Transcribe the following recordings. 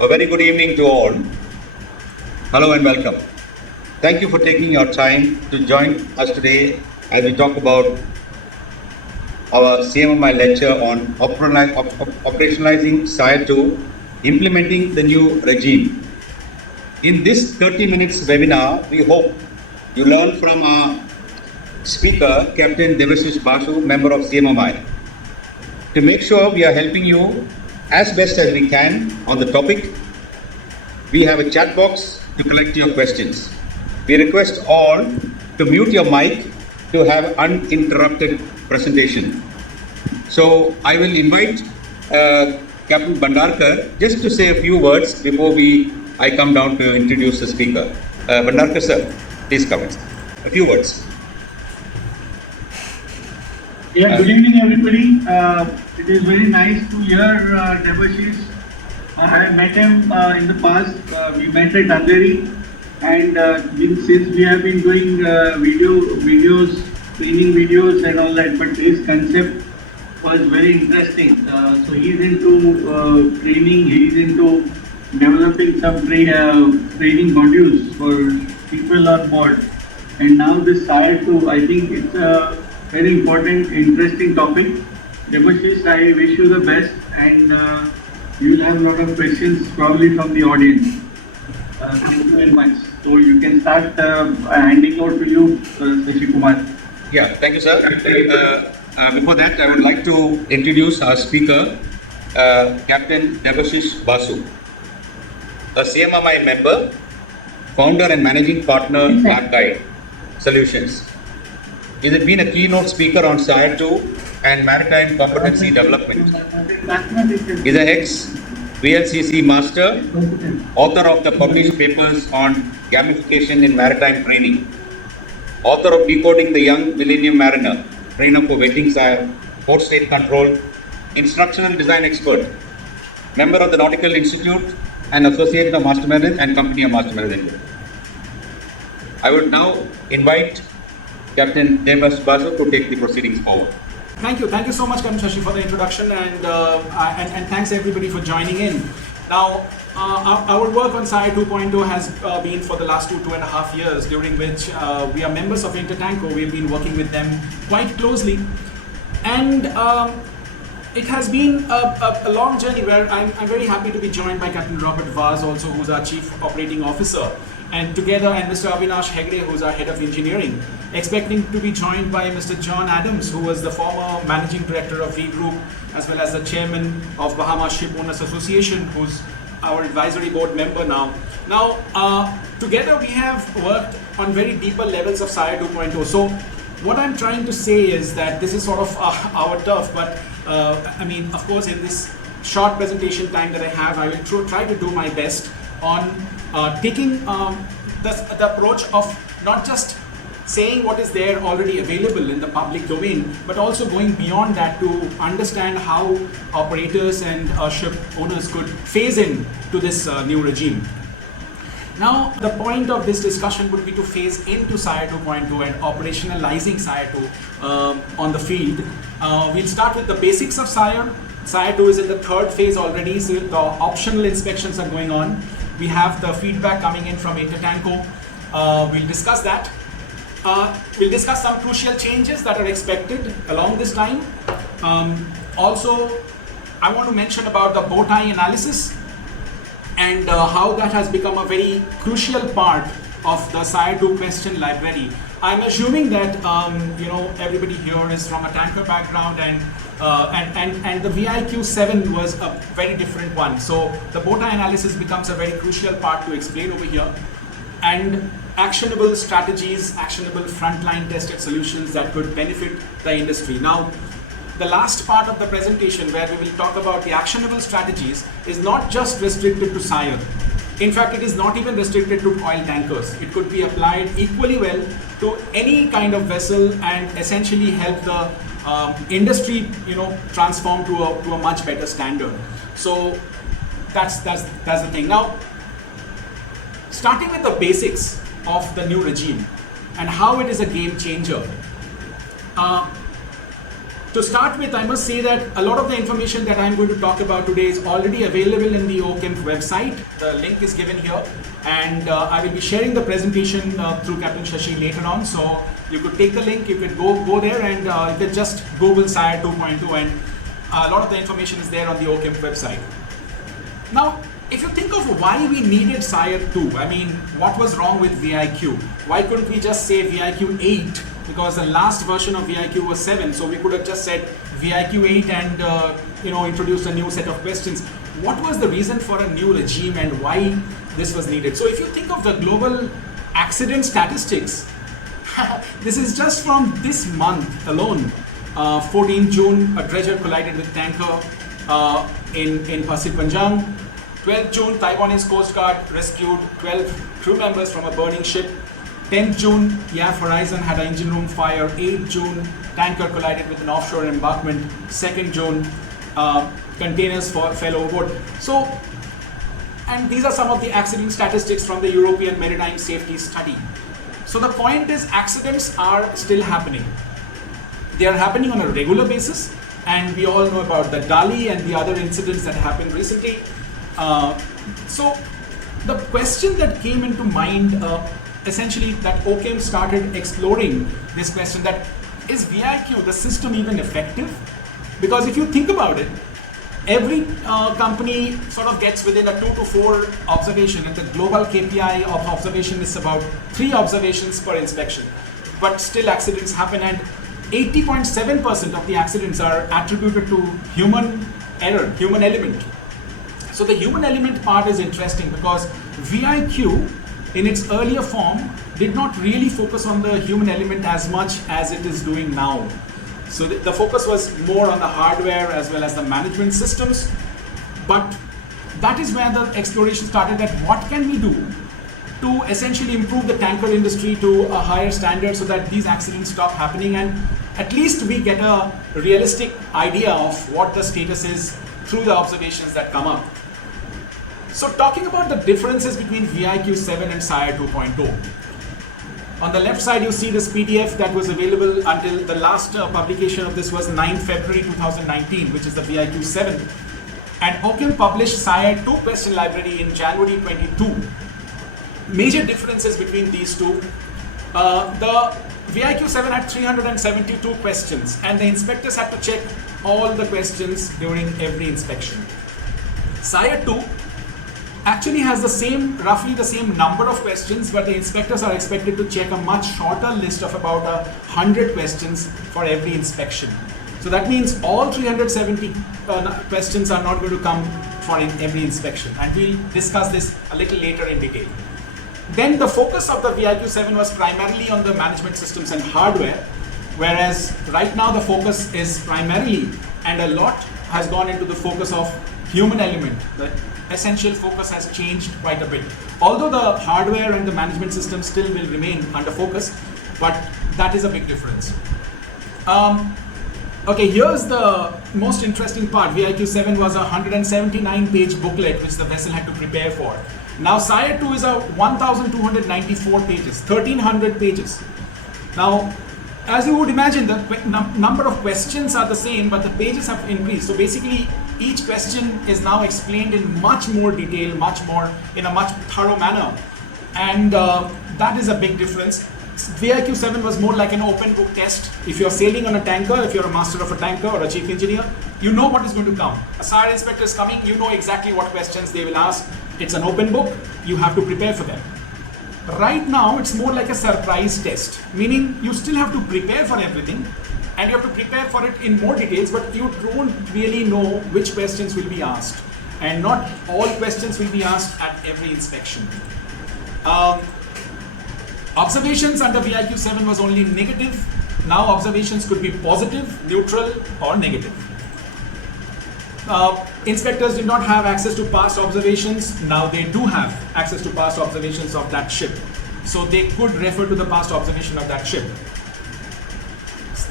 A very good evening to all. Hello and welcome. Thank you for taking your time to join us today as we talk about our CMMI lecture on operationalizing SIRE 2, implementing the new regime. In this 30 minutes webinar, we hope you learn from our speaker, Captain Debashis Basu, member of CMMI. To make sure we are helping you as best as we can on the topic, we have a chat box to collect your questions. We request all to mute your mic to have uninterrupted presentation. So I will invite Captain Bhandarkar just to say a few words before I come down to introduce the speaker. Bhandarkar sir, please come in. A few words. Yeah, good evening everybody. It is very nice to hear Debashis. I have met him in the past. We met at Hungary, and since we have been doing videos, training videos and all that, but his concept was very interesting. So he's into training, he's into developing some training modules for people on board. And now this SIRE 2, I think it's a very important, interesting topic. Debashis, I wish you the best, and you will have a lot of questions probably from the audience. Thank you very much. So you can start handing over to you, Shashi Kumar. Yeah, thank you, sir. Before that, I would like to introduce our speaker, Captain Debashis Basu, a CMMI member, founder and managing partner, Navguide Solutions. He has been a keynote speaker on SIRE 2 and maritime competency development. He is an ex-VLCC master, author of the published papers on gamification in maritime training, author of Decoding the Young Millennium Mariner, trainer for wetting SIRE, port state control, instructional design expert, member of the Nautical Institute and Association of Master Mariners and Company of Master Mariners. I would now invite Captain Debashis Basu to take the proceedings forward. Thank you so much, Captain Shashi, for the introduction, and thanks everybody for joining in. Now, our work on SIRE 2.0 has been for the last 2.5 years, during which we are members of Intertanko. We've been working with them quite closely, and it has been a long journey where I'm very happy to be joined by Captain Robert Vaz, also, who's our Chief Operating Officer, and together, and Mr. Avinash Hegde, who's our Head of Engineering, expecting to be joined by Mr. John Adams, who was the former Managing Director of V Group, as well as the Chairman of Bahamas Ship Owners Association, who's our advisory board member now. Now, together we have worked on very deeper levels of SIRE 2.0. So, what I'm trying to say is that this is sort of our turf, but I mean, of course, in this short presentation time that I have, I will try to do my best on taking the approach of not just saying what is there already available in the public domain, but also going beyond that to understand how operators and ship owners could phase in to this new regime. Now, the point of this discussion would be to phase into SIRE 2.0 and operationalizing SIRE 2 on the field. We'll start with the basics of SIRE. SIRE 2 is in the third phase already, so the optional inspections are going on. We have the feedback coming in from Intertanko. We'll discuss that. We'll discuss some crucial changes that are expected along this time. Also, I want to mention about the bow tie analysis and how that has become a very crucial part of the SIRE 2 question library. I'm assuming that everybody here is from a tanker background, and the VIQ 7 was a very different one. So the bow tie analysis becomes a very crucial part to explain over here, and actionable strategies, actionable frontline tested solutions that could benefit the industry. Now, the last part of the presentation, where we will talk about the actionable strategies, is not just restricted to SIRE. In fact, it is not even restricted to oil tankers. It could be applied equally well to any kind of vessel and essentially help the industry, transform to a much better standard. So that's the thing. Now, starting with the basics of the new regime and how it is a game changer. To start with, I must say that a lot of the information that I'm going to talk about today is already available in the OCIMP website. The link is given here, and I will be sharing the presentation through Captain Shashi later on. So you could take the link, you could go there, and you could just Google SIRE 2.0, and a lot of the information is there on the OCIMP website. Now, if you think of why we needed SIRE 2, I mean, what was wrong with VIQ? Why couldn't we just say VIQ 8? Because the last version of VIQ was 7, so we could have just said VIQ 8 and introduced a new set of questions. What was the reason for a new regime and why this was needed? So if you think of the global accident statistics, this is just from this month alone. 14 June, a dredger collided with tanker in Pasir Panjang. 12th June, Taiwanese Coast Guard rescued 12 crew members from a burning ship. 10th June, YAF Horizon had an engine room fire. 8th June, tanker collided with an offshore embankment. 2nd June, containers fell overboard. So, and these are some of the accident statistics from the European Maritime Safety Study. So the point is, accidents are still happening. They are happening on a regular basis, and we all know about the Dali and the other incidents that happened recently. So the question that came into mind, essentially, that OCIMP started exploring this question, that is VIQ, the system, even effective? Because if you think about it, every company sort of gets within a 2 to 4 observation, and the global KPI of observation is about 3 observations per inspection. But still accidents happen, and 80.7% of the accidents are attributed to human error, human element. So the human element part is interesting because VIQ in its earlier form did not really focus on the human element as much as it is doing now. So the focus was more on the hardware as well as the management systems. But that is where the exploration started, that what can we do to essentially improve the tanker industry to a higher standard so that these accidents stop happening, and at least we get a realistic idea of what the status is through the observations that come up. So talking about the differences between VIQ 7 and SIRE 2.0. On the left side, you see this PDF that was available until the last publication of this was 9 February 2019, which is the VIQ 7. And OCIMP published SIRE 2 question library in January 22. Major differences between these two. The VIQ 7 had 372 questions, and the inspectors had to check all the questions during every inspection. SIRE 2 actually has roughly the same number of questions, but the inspectors are expected to check a much shorter list of about 100 questions for every inspection. So that means all 370 questions are not going to come for every inspection, and we'll discuss this a little later in detail. Then the focus of the VIQ 7 was primarily on the management systems and hardware, whereas right now the focus is primarily, and a lot has gone into the focus of human element. The essential focus has changed quite a bit. Although the hardware and the management system still will remain under focus, but that is a big difference. Okay, here's the most interesting part. VIQ 7 was a 179-page booklet which the vessel had to prepare for. Now SIRE 2 is a 1,294 pages, 1,300 pages. Now, as you would imagine, the number of questions are the same, but the pages have increased. So basically, each question is now explained in much more detail, in a much thorough manner. And that is a big difference. VIQ 7 was more like an open book test. If you're sailing on a tanker, if you're a master of a tanker or a chief engineer, you know what is going to come. A SIRE inspector is coming, you know exactly what questions they will ask. It's an open book, you have to prepare for them. Right now, it's more like a surprise test, meaning you still have to prepare for everything, and you have to prepare for it in more details, but you don't really know which questions will be asked. And not all questions will be asked at every inspection. Observations under VIQ 7 was only negative. Now observations could be positive, neutral, or negative. Inspectors did not have access to past observations. Now they do have access to past observations of that ship. So they could refer to the past observation of that ship.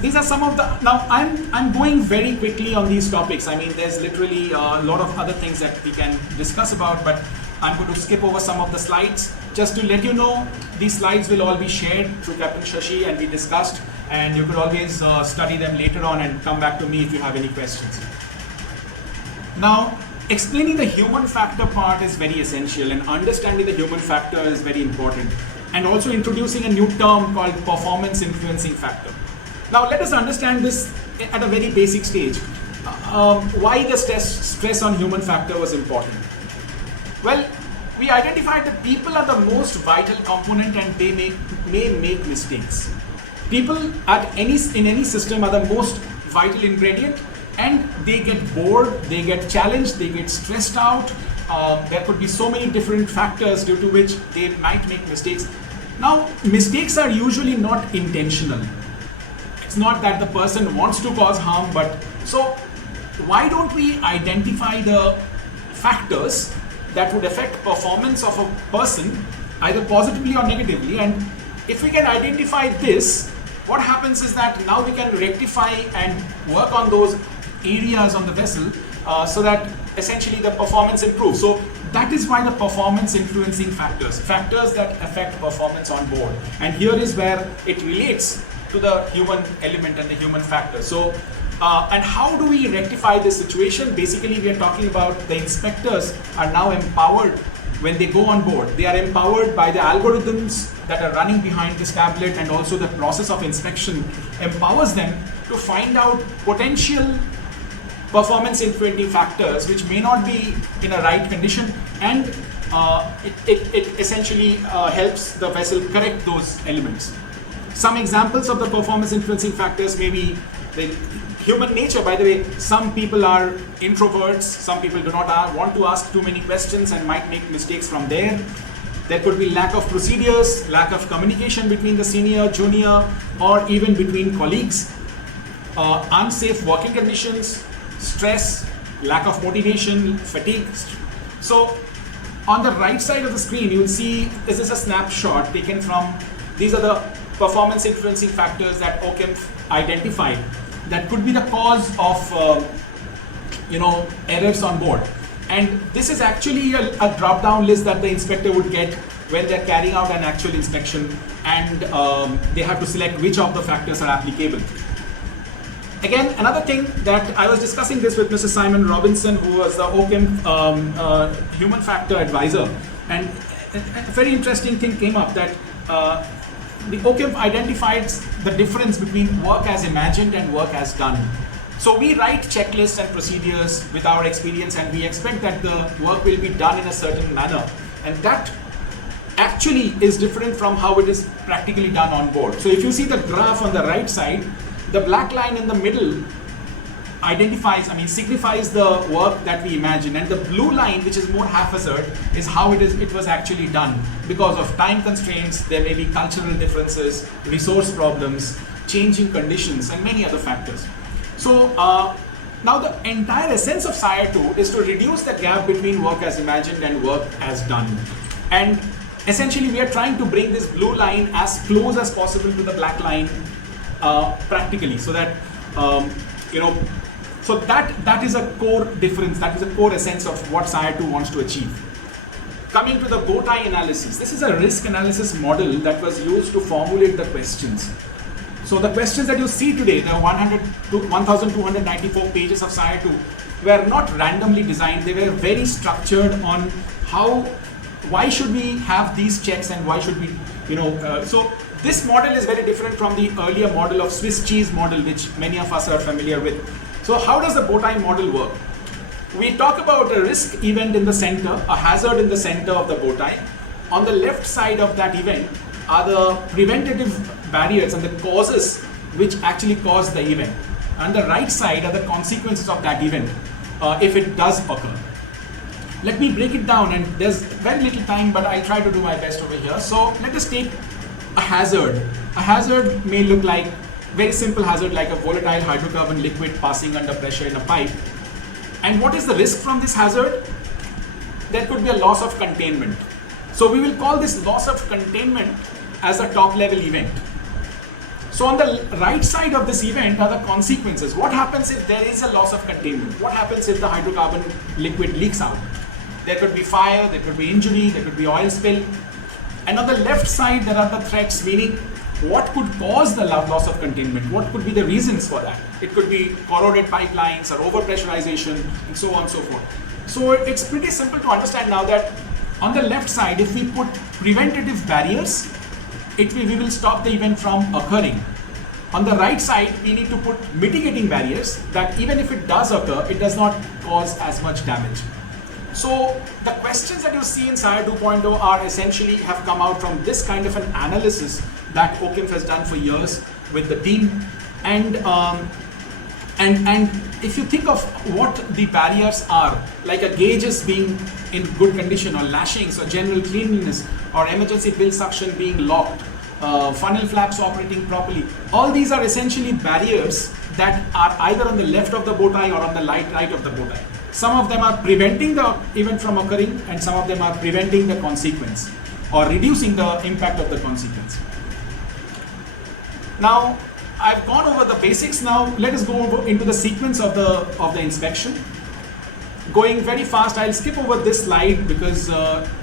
These are some of the, now I'm going very quickly on these topics. I mean, there's literally a lot of other things that we can discuss about, but I'm going to skip over some of the slides. Just to let you know, these slides will all be shared through Captain Shashi and be discussed. and you could always study them later on and come back to me if you have any questions. Now, explaining the human factor part is very essential, and understanding the human factor is very important, and also introducing a new term called performance influencing factor. Now, let us understand this at a very basic stage. Why the stress on human factor was important? Well, we identified that people are the most vital component, and they may make mistakes. People in any system are the most vital ingredient, and they get bored, they get challenged, they get stressed out. There could be so many different factors due to which they might make mistakes. Now, mistakes are usually not intentional. It's not that the person wants to cause harm, but so why don't we identify the factors that would affect performance of a person either positively or negatively? And if we can identify this, what happens is that now we can rectify and work on those areas on the vessel so that essentially the performance improves. So that is why the performance influencing factors that affect performance on board. And here is where it relates to the human element and the human factor. So and how do we rectify this situation? Basically, we are talking about the inspectors are now empowered when they go on board. They are empowered by the algorithms that are running behind this tablet, and also the process of inspection empowers them to find out potential performance influencing factors which may not be in a right condition, and it essentially helps the vessel correct those elements. Some examples of the performance influencing factors may be the human nature. By the way, some people are introverts, some people do not want to ask too many questions and might make mistakes from there. There could be lack of procedures, lack of communication between the senior, junior, or even between colleagues, unsafe working conditions, stress, lack of motivation, fatigue. So on the right side of the screen, you will see this is a snapshot taken from, these are the performance influencing factors that OCHEM identified that could be the cause of errors on board. And this is actually a drop-down list that the inspector would get when they're carrying out an actual inspection, and they have to select which of the factors are applicable. Again, another thing that I was discussing this with Mr. Simon Robinson, who was the OCHEM human factor advisor, and a very interesting thing came up that the OCHEM identifies the difference between work as imagined and work as done. So we write checklists and procedures with our experience, and we expect that the work will be done in a certain manner, and that actually is different from how it is practically done on board. So if you see the graph on the right side, the black line in the middle signifies the work that we imagine, and the blue line, which is more haphazard, is how it was actually done. Because of time constraints, there may be cultural differences, resource problems, changing conditions, and many other factors. So now the entire essence of SIRE 2 is to reduce the gap between work as imagined and work as done. And essentially we are trying to bring this blue line as close as possible to the black line practically, so that so that is a core difference, that is a core essence of what SIRE 2 wants to achieve. Coming to the bow tie analysis, this is a risk analysis model that was used to formulate the questions. So the questions that you see today, the 1,294 pages of SIRE 2, were not randomly designed. They were very structured on why should we have these checks, and why should we, so this model is very different from the earlier model of Swiss cheese model, which many of us are familiar with. So how does the bow tie model work? We talk about a risk event in the center, a hazard in the center of the bow tie. On the left side of that event are the preventative barriers and the causes which actually cause the event. On the right side are the consequences of that event if it does occur. Let me break it down, and there's very little time, but I'll try to do my best over here. So let us take a hazard. A hazard may look like very simple hazard, like a volatile hydrocarbon liquid passing under pressure in a pipe. And what is the risk from this hazard? There could be a loss of containment. So we will call this loss of containment as a top level event. So on the right side of this event are the consequences. What happens if there is a loss of containment? What happens if the hydrocarbon liquid leaks out? There could be fire, there could be injury, there could be oil spill. And on the left side there are the threats, meaning what could cause the loss of containment, what could be the reasons for that. It could be corroded pipelines or overpressurization and so on and so forth. So it's pretty simple to understand now that on the left side, if we put preventative barriers, we will stop the event from occurring. On the right side, we need to put mitigating barriers that even if it does occur, it does not cause as much damage. So the questions that you see in SIRE 2.0 are essentially have come out from this kind of an analysis that OCIMF has done for years with the team. And if you think of what the barriers are, like a gauge is being in good condition, or lashings, or general cleanliness, or emergency bill suction being locked, funnel flaps operating properly, all these are essentially barriers that are either on the left of the bow tie or on the right of the bow tie. Some of them are preventing the event from occurring, and some of them are preventing the consequence or reducing the impact of the consequence. Now, I've gone over the basics. Now, let us go into the sequence of the inspection. Going very fast, I'll skip over this slide because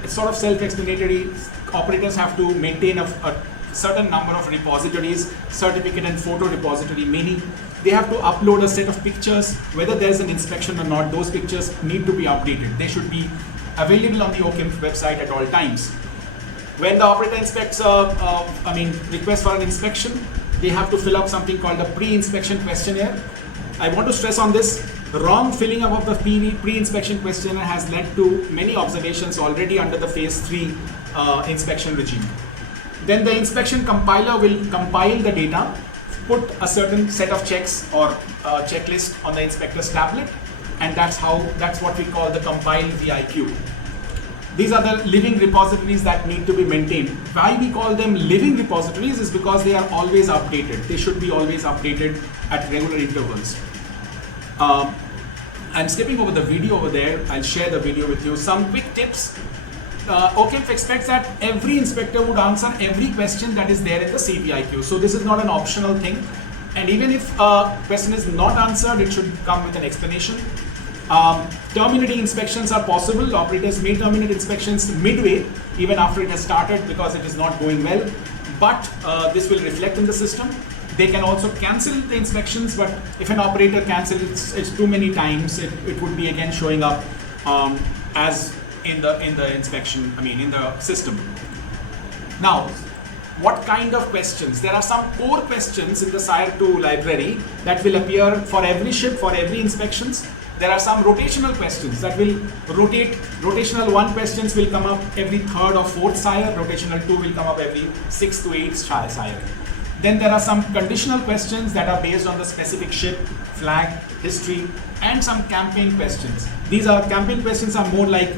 it's sort of self-explanatory. Operators have to maintain a certain number of repositories, certificate and photo repository, meaning they have to upload a set of pictures. Whether there's an inspection or not, those pictures need to be updated. They should be available on the OCIMF website at all times. When the operator inspects, requests for an inspection, they have to fill up something called a pre-inspection questionnaire. I want to stress on this. Wrong filling up of the pre-inspection questionnaire has led to many observations already under the phase 3 inspection regime. Then the inspection compiler will compile the data, put a certain set of checks or checklist on the inspector's tablet, and that's what we call the compile VIQ. These are the living repositories that need to be maintained. Why we call them living repositories is because they are always updated. They should be always updated at regular intervals. I'm skipping over the video over there. I'll share the video with you. Some quick tips. OCIMF expects that every inspector would answer every question that is there in the CVIQ. So this is not an optional thing. And even if a question is not answered, it should come with an explanation. Terminating inspections are possible. Operators may terminate inspections midway, even after it has started, because it is not going well. But this will reflect in the system. They can also cancel the inspections, but if an operator cancels it too many times, it would be again showing up as in the inspection, in the system. Now, what kind of questions? There are some core questions in the SIRE 2 library that will appear for every ship, for every inspections. There are some rotational questions that will rotate. Rotational 1 questions will come up every 3rd or 4th SIRE. Rotational 2 will come up every 6th to 8th SIRE. Then there are some conditional questions that are based on the specific ship, flag, history, and some campaign questions. These are campaign questions are more like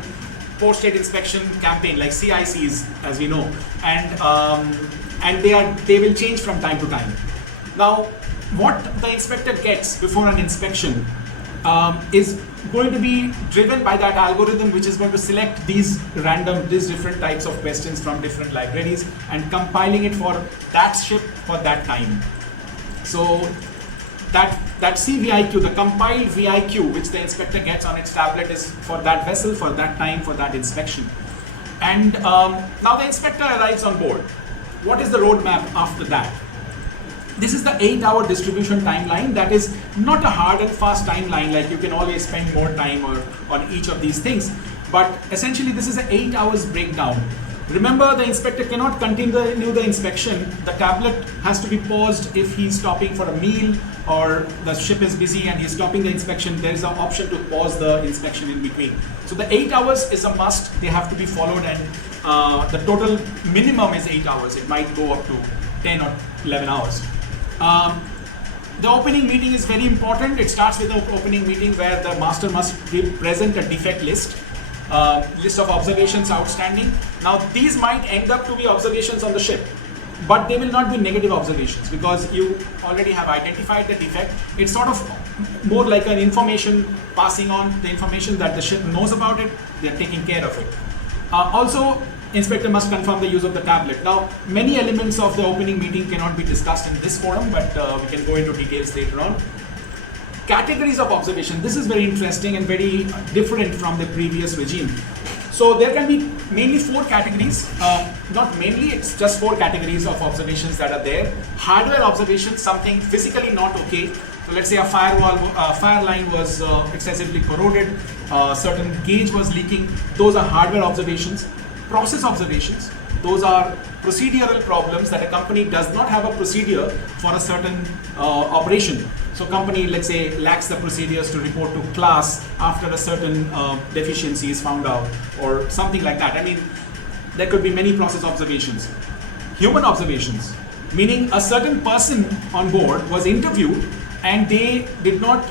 post-state inspection campaign, like CICs, as we know, and they will change from time to time. Now, what the inspector gets before an inspection is going to be driven by that algorithm, which is going to select these different types of questions from different libraries and compiling it for that ship for that time. So that CVIQ, the compiled VIQ, which the inspector gets on its tablet, is for that vessel, for that time, for that inspection. And now the inspector arrives on board. What is the roadmap after that? This is the 8-hour distribution timeline. That is not a hard and fast timeline, like you can always spend more time on each of these things. But essentially, this is an 8 hours breakdown. Remember, the inspector cannot continue the inspection. The tablet has to be paused if he's stopping for a meal or the ship is busy and he's stopping the inspection. There is an option to pause the inspection in between. So the 8 hours is a must. They have to be followed, and the total minimum is 8 hours. It might go up to 10 or 11 hours. The opening meeting is very important. It starts with the opening meeting where the master must present a defect list of observations outstanding. Now, these might end up to be observations on the ship, but they will not be negative observations because you already have identified the defect. It's sort of more like an information passing on, the information that the ship knows about it, they're taking care of it. Also, inspector must confirm the use of the tablet. Now, many elements of the opening meeting cannot be discussed in this forum, but we can go into details later on. Categories of observation. This is very interesting and very different from the previous regime. So there can be mainly 4 categories, not mainly, it's just 4 categories of observations that are there. Hardware observations, something physically not okay. So let's say a fire line was excessively corroded, certain gauge was leaking. Those are hardware observations. Process observations, those are procedural problems that a company does not have a procedure for a certain operation. So company, let's say, lacks the procedures to report to class after a certain deficiency is found out or something like that. I mean, there could be many process observations. Human observations, meaning a certain person on board was interviewed and they did not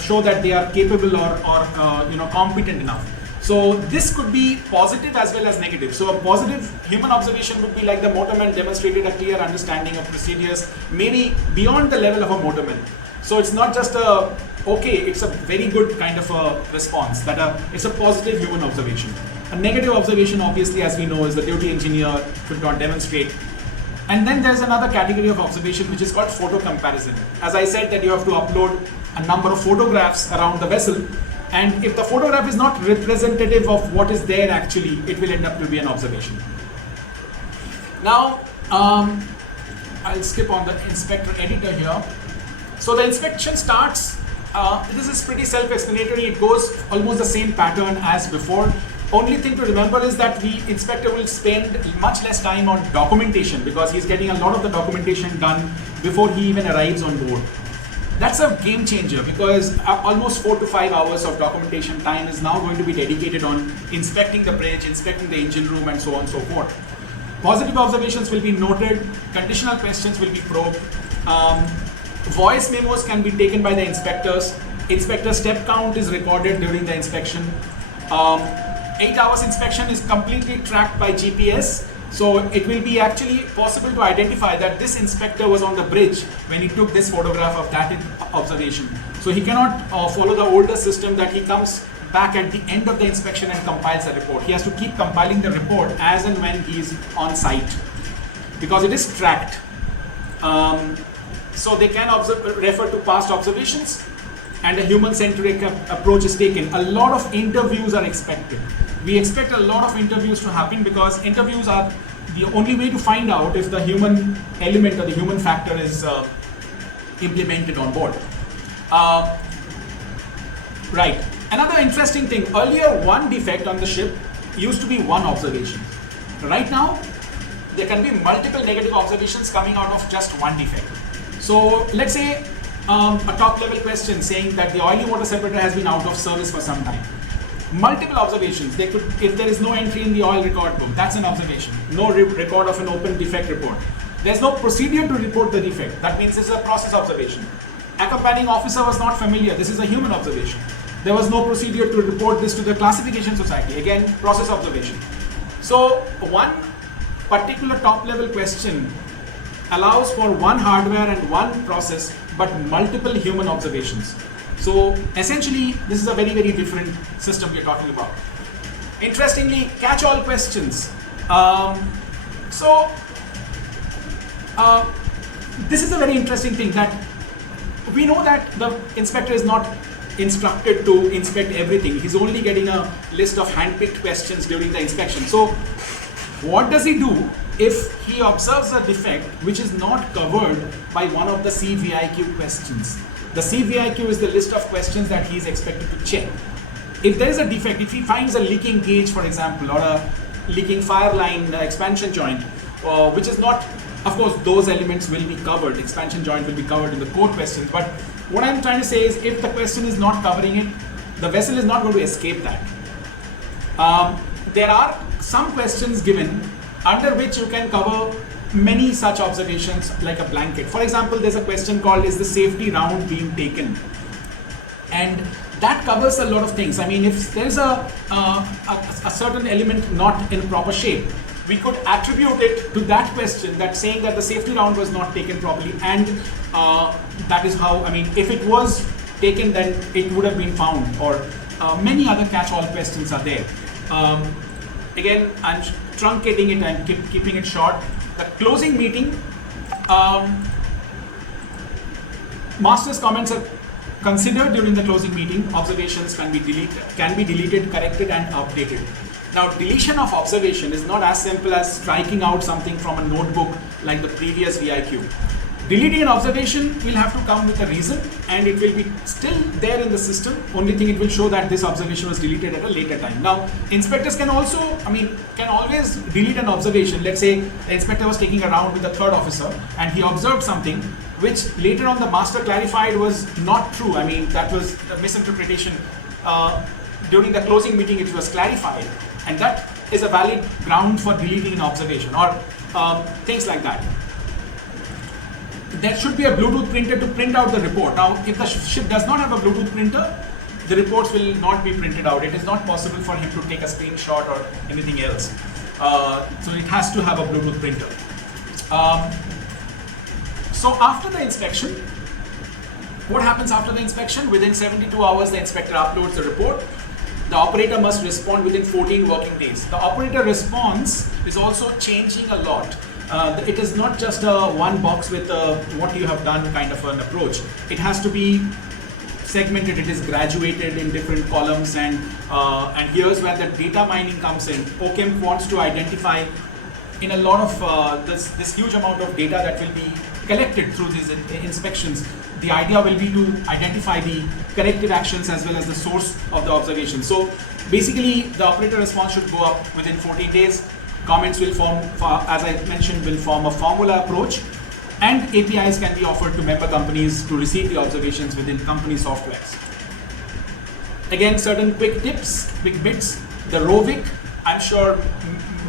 show that they are capable or competent enough. So this could be positive as well as negative. So a positive human observation would be like the motorman demonstrated a clear understanding of procedures, maybe beyond the level of a motorman. So it's not just it's a very good kind of a response, it's a positive human observation. A negative observation, obviously, as we know, is the duty engineer could not demonstrate. And then there's another category of observation which is called photo comparison. As I said, that you have to upload a number of photographs around the vessel. And if the photograph is not representative of what is there actually, it will end up to be an observation. Now, I'll skip on the inspector editor here. So the inspection starts, this is pretty self-explanatory, it goes almost the same pattern as before. Only thing to remember is that the inspector will spend much less time on documentation because he's getting a lot of the documentation done before he even arrives on board. That's a game changer because almost 4 to 5 hours of documentation time is now going to be dedicated on inspecting the bridge, inspecting the engine room, and so on and so forth. Positive observations will be noted, conditional questions will be probed, voice memos can be taken by the inspectors, inspector step count is recorded during the inspection, 8 hours inspection is completely tracked by GPS. So it will be actually possible to identify that this inspector was on the bridge when he took this photograph of that observation. So he cannot follow the older system that he comes back at the end of the inspection and compiles the report. He has to keep compiling the report as and when he is on site because it is tracked. So they can refer to past observations and a human-centric approach is taken. A lot of interviews are expected. We expect a lot of interviews to happen because interviews are the only way to find out if the human element or the human factor is implemented on board. Right. Another interesting thing, earlier one defect on the ship used to be one observation. Right now, there can be multiple negative observations coming out of just one defect. So let's say a top level question saying that the oily water separator has been out of service for some time. Multiple observations. If there is no entry in the oil record book, that's an observation. No record of an open defect report. There's no procedure to report the defect. That means this is a process observation. Accompanying officer was not familiar. This is a human observation. There was no procedure to report this to the classification society. Again, process observation. So one particular top level question allows for one hardware and one process, but multiple human observations. So essentially, this is a very, very different system we're talking about. Interestingly, catch-all questions. This is a very interesting thing that we know that the inspector is not instructed to inspect everything. He's only getting a list of hand-picked questions during the inspection. So what does he do if he observes a defect which is not covered by one of the CVIQ questions? The CVIQ is the list of questions that he is expected to check. If there is a defect, if he finds a leaking gauge, for example, or a leaking fire line expansion joint, which is not, of course, those elements will be covered, expansion joint will be covered in the core questions, but what I'm trying to say is if the question is not covering it, the vessel is not going to escape that. There are some questions given under which you can cover many such observations like a blanket. For example, there's a question called, is the safety round being taken? And that covers a lot of things. I mean, if there's a certain element not in proper shape, we could attribute it to that question, that saying that the safety round was not taken properly, and that is how, I mean, if it was taken, then it would have been found, or many other catch-all questions are there. Again, I'm truncating it and keeping it short. The closing meeting, master's comments are considered during the closing meeting. Observations can be deleted, corrected, and updated. Now, deletion of observation is not as simple as striking out something from a notebook like the previous VIQ. Deleting an observation will have to come with a reason, and it will be still there in the system. Only thing, it will show that this observation was deleted at a later time. Now, inspectors can also, can always delete an observation. Let's say the inspector was taking a round with the third officer and he observed something which later on the master clarified was not true. That was a misinterpretation. During the closing meeting, it was clarified, and that is a valid ground for deleting an observation, or things like that. There should be a Bluetooth printer to print out the report. Now, if the ship does not have a Bluetooth printer, the reports will not be printed out. It is not possible for him to take a screenshot or anything else. So it has to have a Bluetooth printer. So after the inspection, what happens after the inspection? Within 72 hours, the inspector uploads the report. The operator must respond within 14 working days. The operator response is also changing a lot. It is not just a one box with what you have done kind of an approach. It has to be segmented. It is graduated in different columns, and here's where the data mining comes in. OCHEM wants to identify in a lot of this huge amount of data that will be collected through these inspections. The idea will be to identify the corrective actions as well as the source of the observation. So basically, the operator response should go up within 14 days. Comments will form, as I mentioned, will form a formula approach, and APIs can be offered to member companies to receive the observations within company softwares. Again, certain quick tips, quick bits. The ROVIC, I'm sure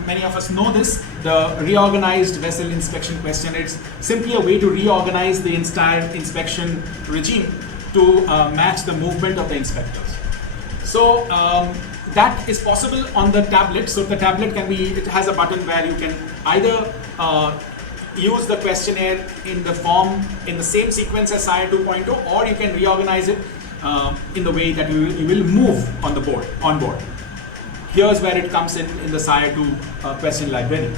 many of us know this, the reorganized vessel inspection question. It's simply a way to reorganize the entire inspection regime to match the movement of the inspectors. So that is possible on the tablet. So the tablet it has a button where you can either use the questionnaire in the form, in the same sequence as SIRE 2.0, or you can reorganize it in the way that you will move on board. Here's where it comes in the SIRE 2 question library.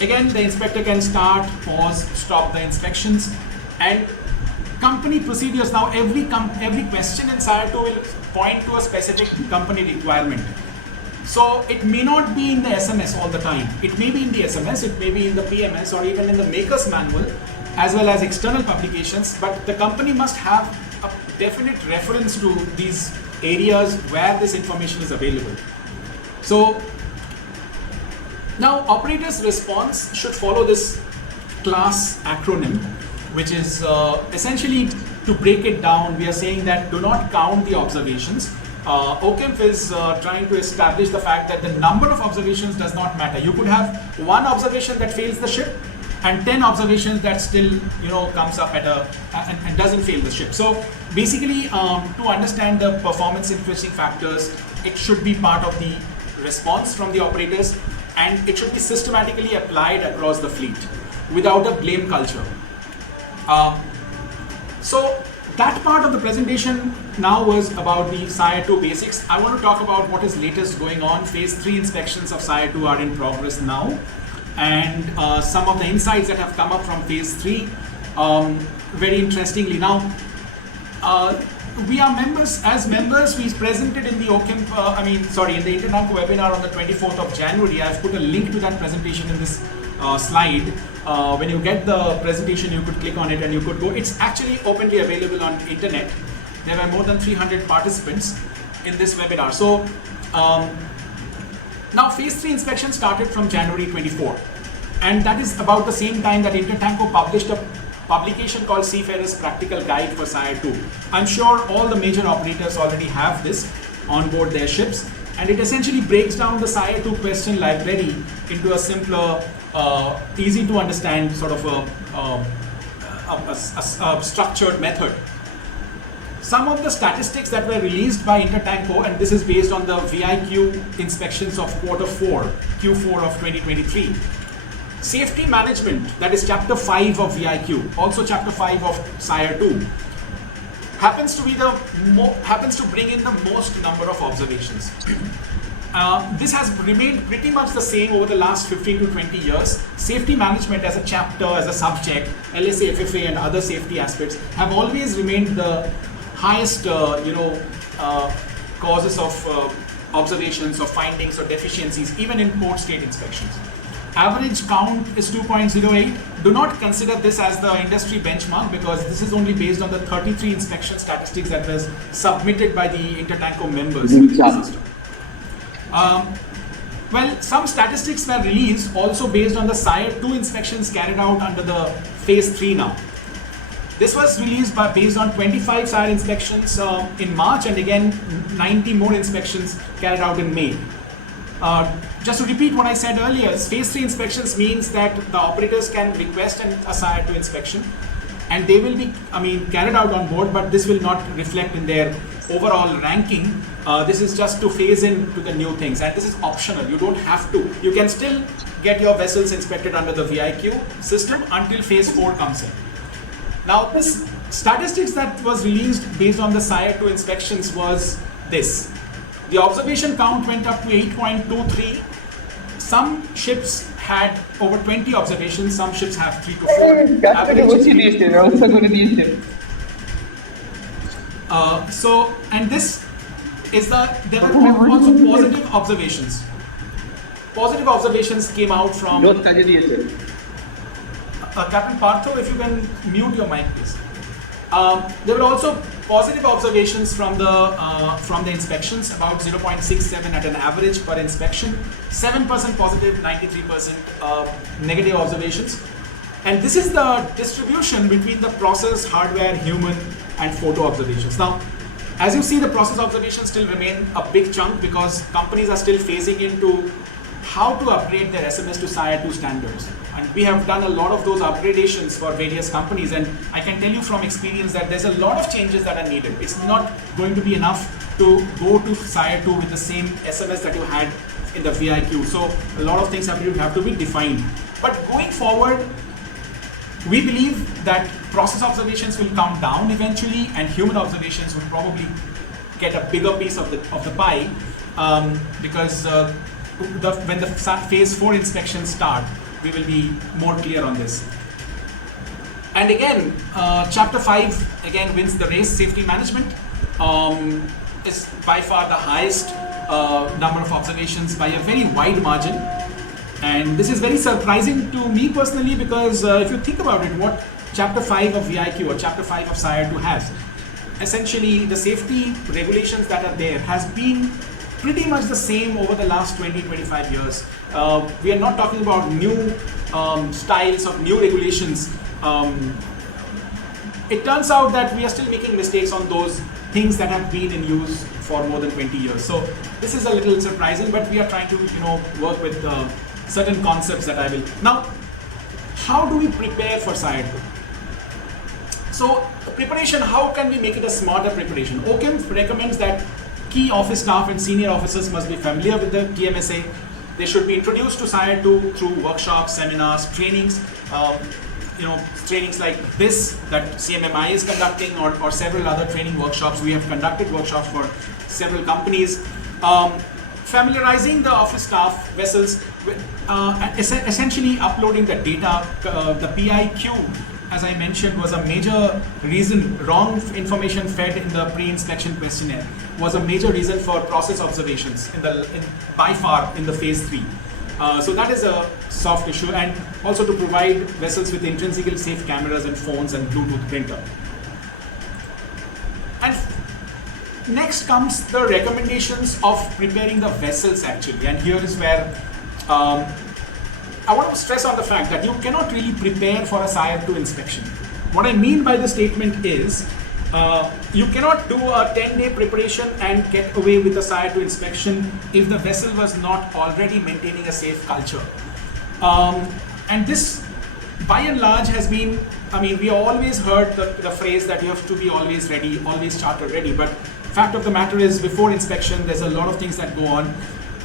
Again, the inspector can start, pause, stop the inspections, and company procedures. Now, every question in SIRE 2 will point to a specific company requirement. So it may not be in the SMS all the time. It may be in the SMS, it may be in the PMS, or even in the maker's manual, as well as external publications. But the company must have a definite reference to these areas where this information is available. So now operator's response should follow this class acronym, which is essentially, to break it down, we are saying that do not count the observations. OCHEM is trying to establish the fact that the number of observations does not matter. You could have one observation that fails the ship and 10 observations that still comes up at and doesn't fail the ship. So basically, to understand the performance influencing factors, it should be part of the response from the operators, and it should be systematically applied across the fleet without a blame culture. So that part of the presentation now was about the SIRE 2 basics. I want to talk about what is latest going on. Phase 3 inspections of SIRE 2 are in progress now, and some of the insights that have come up from phase 3, very interestingly. Now, we are members. As members, we presented in the OCHEM, in the Intertanko webinar on the 24th of January. I've put a link to that presentation in this slide. When you get the presentation, you could click on it and you could go. It's actually openly available on internet. There were more than 300 participants in this webinar. So now phase 3 inspection started from January 24, and that is about the same time that Intertanko published a publication called Seafarer's Practical Guide for SIRE 2. I'm sure all the major operators already have this on board their ships, and it essentially breaks down the SIRE 2 question library into a simpler, easy to understand sort of a structured method. Some of the statistics that were released by Intertanko, and this is based on the VIQ inspections of Q4 of 2023. Safety management, that is chapter 5 of VIQ, also chapter 5 of SIRE 2, happens to bring in the most number of observations. This has remained pretty much the same over the last 15 to 20 years. Safety management as a chapter, as a subject, LSA, FFA, and other safety aspects have always remained the highest, causes of observations or findings or deficiencies, even in post-trade inspections. Average count is 2.08. Do not consider this as the industry benchmark because this is only based on the 33 inspection statistics that was submitted by the Intertanko members to the system. Well, some statistics were released also based on the SIRE 2 inspections carried out under the phase 3 now. This was released based on 25 SIRE inspections in March and again 90 more inspections carried out in May. Just to repeat what I said earlier, phase 3 inspections means that the operators can request a SIRE 2 inspection and they will be, carried out on board, but this will not reflect in their overall ranking. This is just to phase in to the new things, and this is optional. You don't have to. You can still get your vessels inspected under the VIQ system until phase 4 comes in. Now, this statistics that was released based on the SIRE 2 inspections was this. The observation count went up to 8.23. Some ships had over 20 observations, some ships have 3 to 4. And this is there were also positive observations. Positive observations came out from Captain Partho, if you can mute your mic, please. There were also positive observations from the inspections, about 0.67 at an average per inspection, 7% positive, 93% negative observations. And this is the distribution between the process, hardware, human, and photo observations. Now, as you see, the process observations still remain a big chunk because companies are still phasing into how to upgrade their SMS to SIRE 2 standards. And we have done a lot of those upgradations for various companies, and I can tell you from experience that there's a lot of changes that are needed. It's not going to be enough to go to SIRE 2 with the same SMS that you had in the VIQ. So a lot of things have to be defined. But going forward, we believe that process observations will come down eventually, and human observations will probably get a bigger piece of the pie because when the phase 4 inspections start, we will be more clear on this. And again, chapter 5 again wins the race. Safety management is by far the highest number of observations by a very wide margin. And this is very surprising to me personally because if you think about it, what chapter 5 of VIQ or chapter 5 of SIRE 2 has, essentially the safety regulations that are there has been pretty much the same over the last 20-25 years. We are not talking about new styles of new regulations. It turns out that we are still making mistakes on those things that have been in use for more than 20 years. So this is a little surprising, but we are trying to work with certain concepts that I will. Now, how do we prepare for SIRE 2? So preparation, how can we make it a smarter preparation? OCIM recommends that key office staff and senior officers must be familiar with the TMSA. They should be introduced to SIRE 2 through workshops, seminars, trainings, trainings like this that CMMI is conducting or several other training workshops. We have conducted workshops for several companies. Familiarizing the office staff vessels with essentially uploading the data. The PIQ, as I mentioned, was a major reason. Wrong information fed in the pre-inspection questionnaire was a major reason for process observations by far in the phase 3. So that is a soft issue, and also to provide vessels with intrinsically safe cameras and phones and Bluetooth printer. And next comes the recommendations of preparing the vessels actually, and here is where I want to stress on the fact that you cannot really prepare for a SIRE 2 inspection. What I mean by the statement is, you cannot do a 10-day preparation and get away with a SIRE 2 inspection if the vessel was not already maintaining a safe culture. And this, by and large, has been, we always heard the phrase that you have to be always ready, always charter ready, but fact of the matter is, before inspection, there's a lot of things that go on.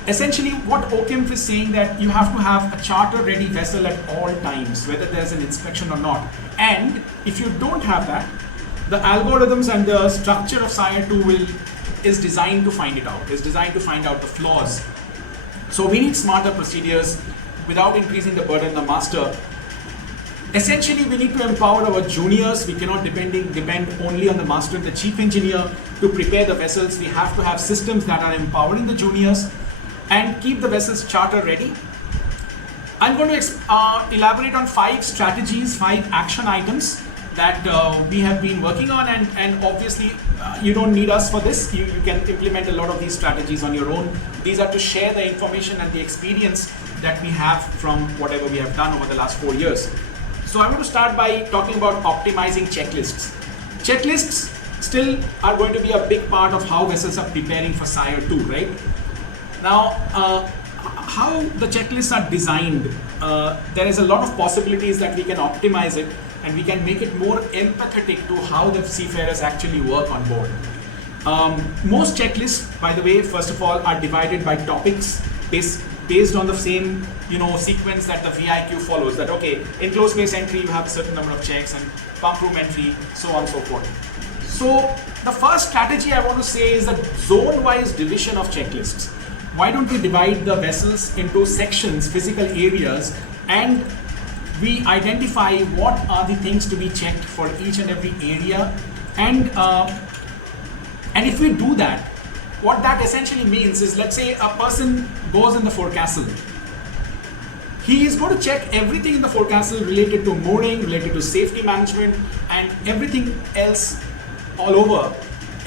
Essentially, what OCIM is saying that you have to have a charter-ready vessel at all times, whether there's an inspection or not. And if you don't have that, the algorithms and the structure of SIRE 2 is designed to find it out, is designed to find out the flaws. So we need smarter procedures without increasing the burden on the master. Essentially, we need to empower our juniors. We cannot depend only on the master and the chief engineer. to prepare the vessels. We have to have systems that are empowering the juniors and keep the vessels charter ready. I'm going to elaborate on 5 strategies, 5 action items that we have been working on, and obviously you don't need us for this. You can implement a lot of these strategies on your own. These are to share the information and the experience that we have from whatever we have done over the last 4 years. So I want to start by talking about optimizing checklists. Checklists still are going to be a big part of how vessels are preparing for SIRE 2, right? Now, how the checklists are designed, there is a lot of possibilities that we can optimize it, and we can make it more empathetic to how the seafarers actually work on board. Most checklists, by the way, first of all, are divided by topics based on the same sequence that the VIQ follows. That okay, in close space entry you have a certain number of checks, and pump room entry, so on and so forth. So the first strategy I want to say is the zone-wise division of checklists. Why don't we divide the vessels into sections, physical areas, and we identify what are the things to be checked for each and every area, and if we do that, what that essentially means is, let's say a person goes in the forecastle. He is going to check everything in the forecastle related to mooring, related to safety management, and everything else all over,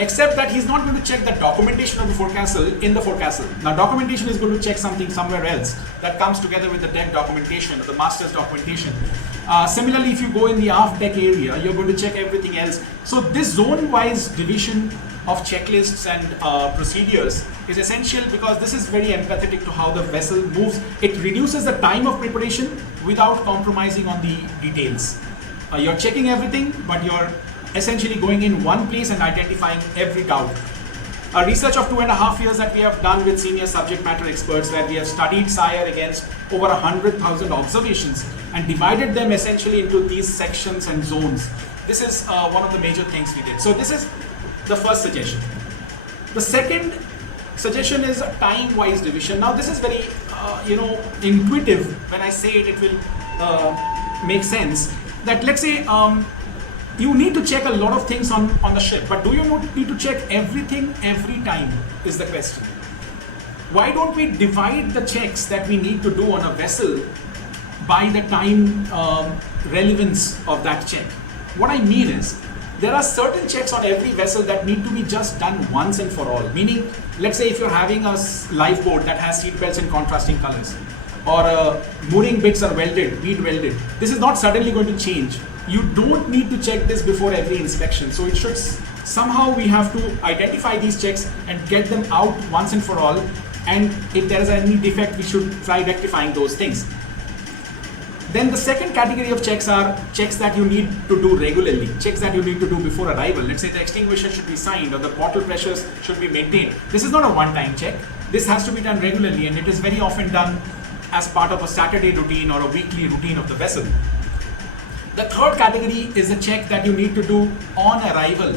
except that he's not going to check the documentation of the forecastle in the forecastle. Now, documentation is going to check something somewhere else that comes together with the deck documentation or the master's documentation. Similarly, if you go in the aft deck area, you're going to check everything else. So this zone-wise division of checklists and procedures is essential because this is very empathetic to how the vessel moves. It reduces the time of preparation without compromising on the details. You're checking everything, but you're essentially going in one place and identifying every doubt. A research of 2.5 years that we have done with senior subject matter experts, where we have studied SIRE against over 100,000 observations and divided them essentially into these sections and zones. This is one of the major things we did. So this is the first suggestion. The second suggestion is a time-wise division. Now this is very intuitive. When I say it, it will make sense. That let's say you need to check a lot of things on the ship, but do you need to check everything every time is the question. Why don't we divide the checks that we need to do on a vessel by the time relevance of that check? What I mean is, there are certain checks on every vessel that need to be just done once and for all. Meaning, let's say if you're having a lifeboat that has seat belts in contrasting colors, or mooring bits are welded, bead welded, this is not suddenly going to change. You don't need to check this before every inspection. So it should somehow we have to identify these checks and get them out once and for all. And if there is any defect, we should try rectifying those things. Then the second category of checks are checks that you need to do regularly, checks that you need to do before arrival. Let's say the extinguisher should be signed or the bottle pressures should be maintained. This is not a one-time check. This has to be done regularly, and it is very often done as part of a Saturday routine or a weekly routine of the vessel. The third category is a check that you need to do on arrival.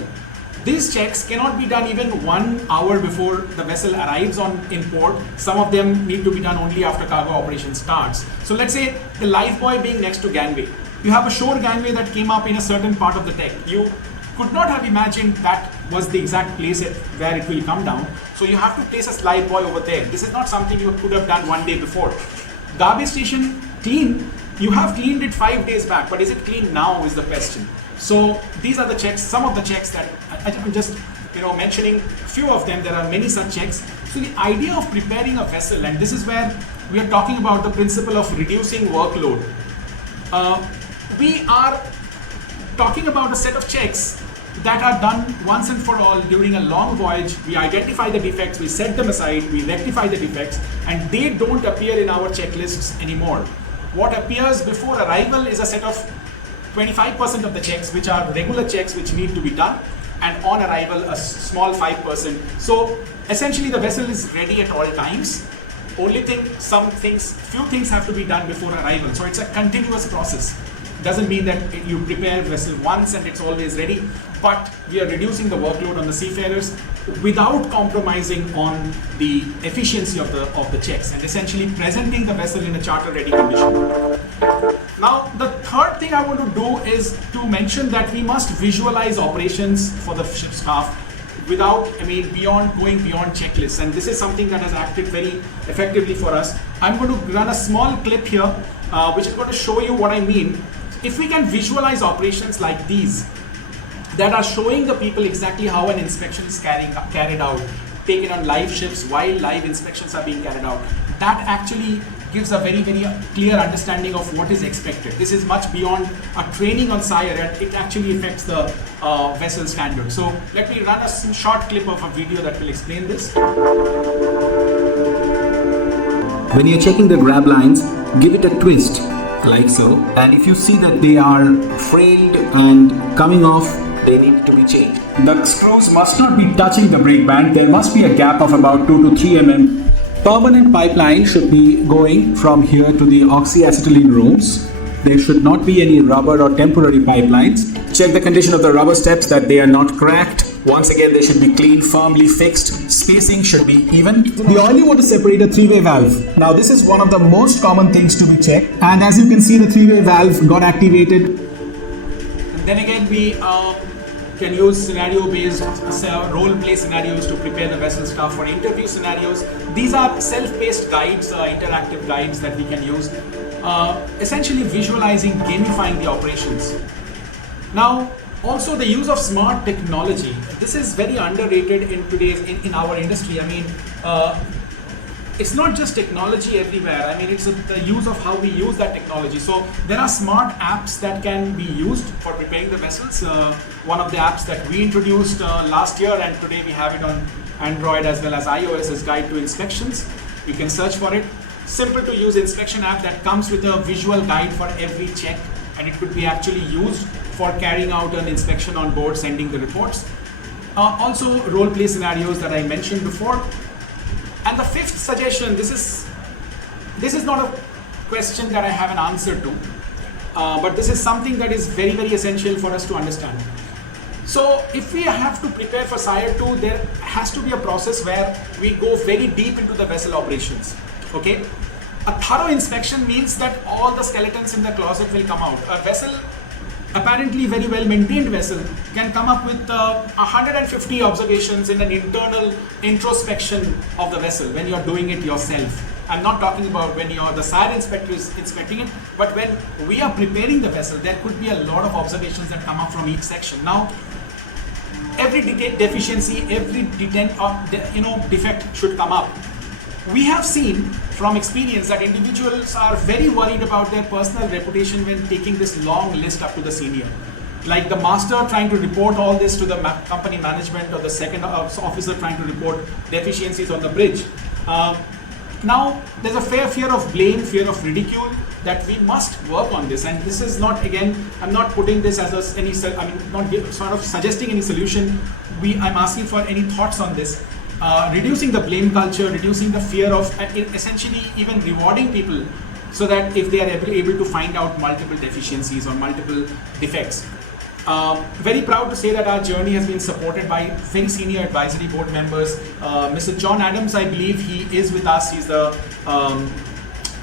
These checks cannot be done even 1 hour before the vessel arrives in port. Some of them need to be done only after cargo operation starts. So let's say the lifebuoy being next to gangway. You have a shore gangway that came up in a certain part of the deck. You could not have imagined that was the exact place where it will come down. So you have to place a lifebuoy over there. This is not something you could have done 1 day before. Garbage station clean. You have cleaned it 5 days back, but is it clean now is the question. So these are the checks, some of the checks that I'm just mentioning a few of them. There are many such checks. So the idea of preparing a vessel, and this is where we are talking about the principle of reducing workload. We are talking about a set of checks that are done once and for all during a long voyage. We identify the defects, we set them aside, we rectify the defects, and they don't appear in our checklists anymore. What appears before arrival is a set of 25% of the checks, which are regular checks which need to be done, and on arrival a small 5%. So essentially the vessel is ready at all times. Only thing, few things have to be done before arrival. So it's a continuous process. Doesn't mean that you prepare vessel once and it's always ready, but we are reducing the workload on the seafarers without compromising on the efficiency of the checks, and essentially presenting the vessel in a charter ready condition. Now, the third thing I want to do is to mention that we must visualize operations for the ship staff without, going beyond checklists. And this is something that has acted very effectively for us. I'm going to run a small clip here, which is going to show you what I mean. If we can visualize operations like these, that are showing the people exactly how an inspection is carried out, taken on live ships while live inspections are being carried out, that actually gives a very, very clear understanding of what is expected. This is much beyond a training on SIRE, and it actually affects the vessel standard. So let me run a short clip of a video that will explain this. When you're checking the grab lines, give it a twist, like so. And if you see that they are frayed and coming off, they need to be changed. The screws must not be touching the brake band. There must be a gap of about 2 to 3 mm. Permanent pipeline should be going from here to the oxyacetylene rooms. There should not be any rubber or temporary pipelines. Check the condition of the rubber steps, that they are not cracked. Once again, they should be clean, firmly fixed. Spacing should be even. The oily water separator 3-way valve. Now this is one of the most common things to be checked. And as you can see, the 3-way valve got activated. And then again, we can use scenario-based role-play scenarios to prepare the vessel staff for interview scenarios. These are self-paced guides, interactive guides that we can use, essentially visualizing, gamifying the operations. Now, also the use of smart technology. This is very underrated in today's in our industry. It's not just technology everywhere. It's the use of how we use that technology. So there are smart apps that can be used for preparing the vessels. One of the apps that we introduced last year, and today we have it on Android as well as iOS, is Guide to Inspections. You can search for it. Simple to use inspection app that comes with a visual guide for every check, and it could be actually used for carrying out an inspection on board, sending the reports. Also role play scenarios that I mentioned before. And the fifth suggestion, this is not a question that I have an answer to, but this is something that is very, very essential for us to understand. So if we have to prepare for SIRE 2, there has to be a process where we go very deep into the vessel operations. Okay? A thorough inspection means that all the skeletons in the closet will come out. A vessel, apparently very well maintained vessel, can come up with 150 observations in an internal introspection of the vessel when you're doing it yourself. I'm not talking about when the SIRE inspector is inspecting it, but when we are preparing the vessel, there could be a lot of observations that come up from each section. Now, every deficiency, every defect should come up. We have seen from experience that individuals are very worried about their personal reputation when taking this long list up to the senior. Like the master trying to report all this to the company management, or the second officer trying to report deficiencies on the bridge. Now, there's a fair fear of blame, fear of ridicule, that we must work on this. And this is not, again, I'm not putting this as not suggesting any solution. I'm asking for any thoughts on this. Reducing the blame culture, reducing the fear of, essentially even rewarding people so that if they are able to find out multiple deficiencies or multiple defects. Very proud to say that our journey has been supported by very senior advisory board members. Mr. John Adams, I believe he is with us. He's the,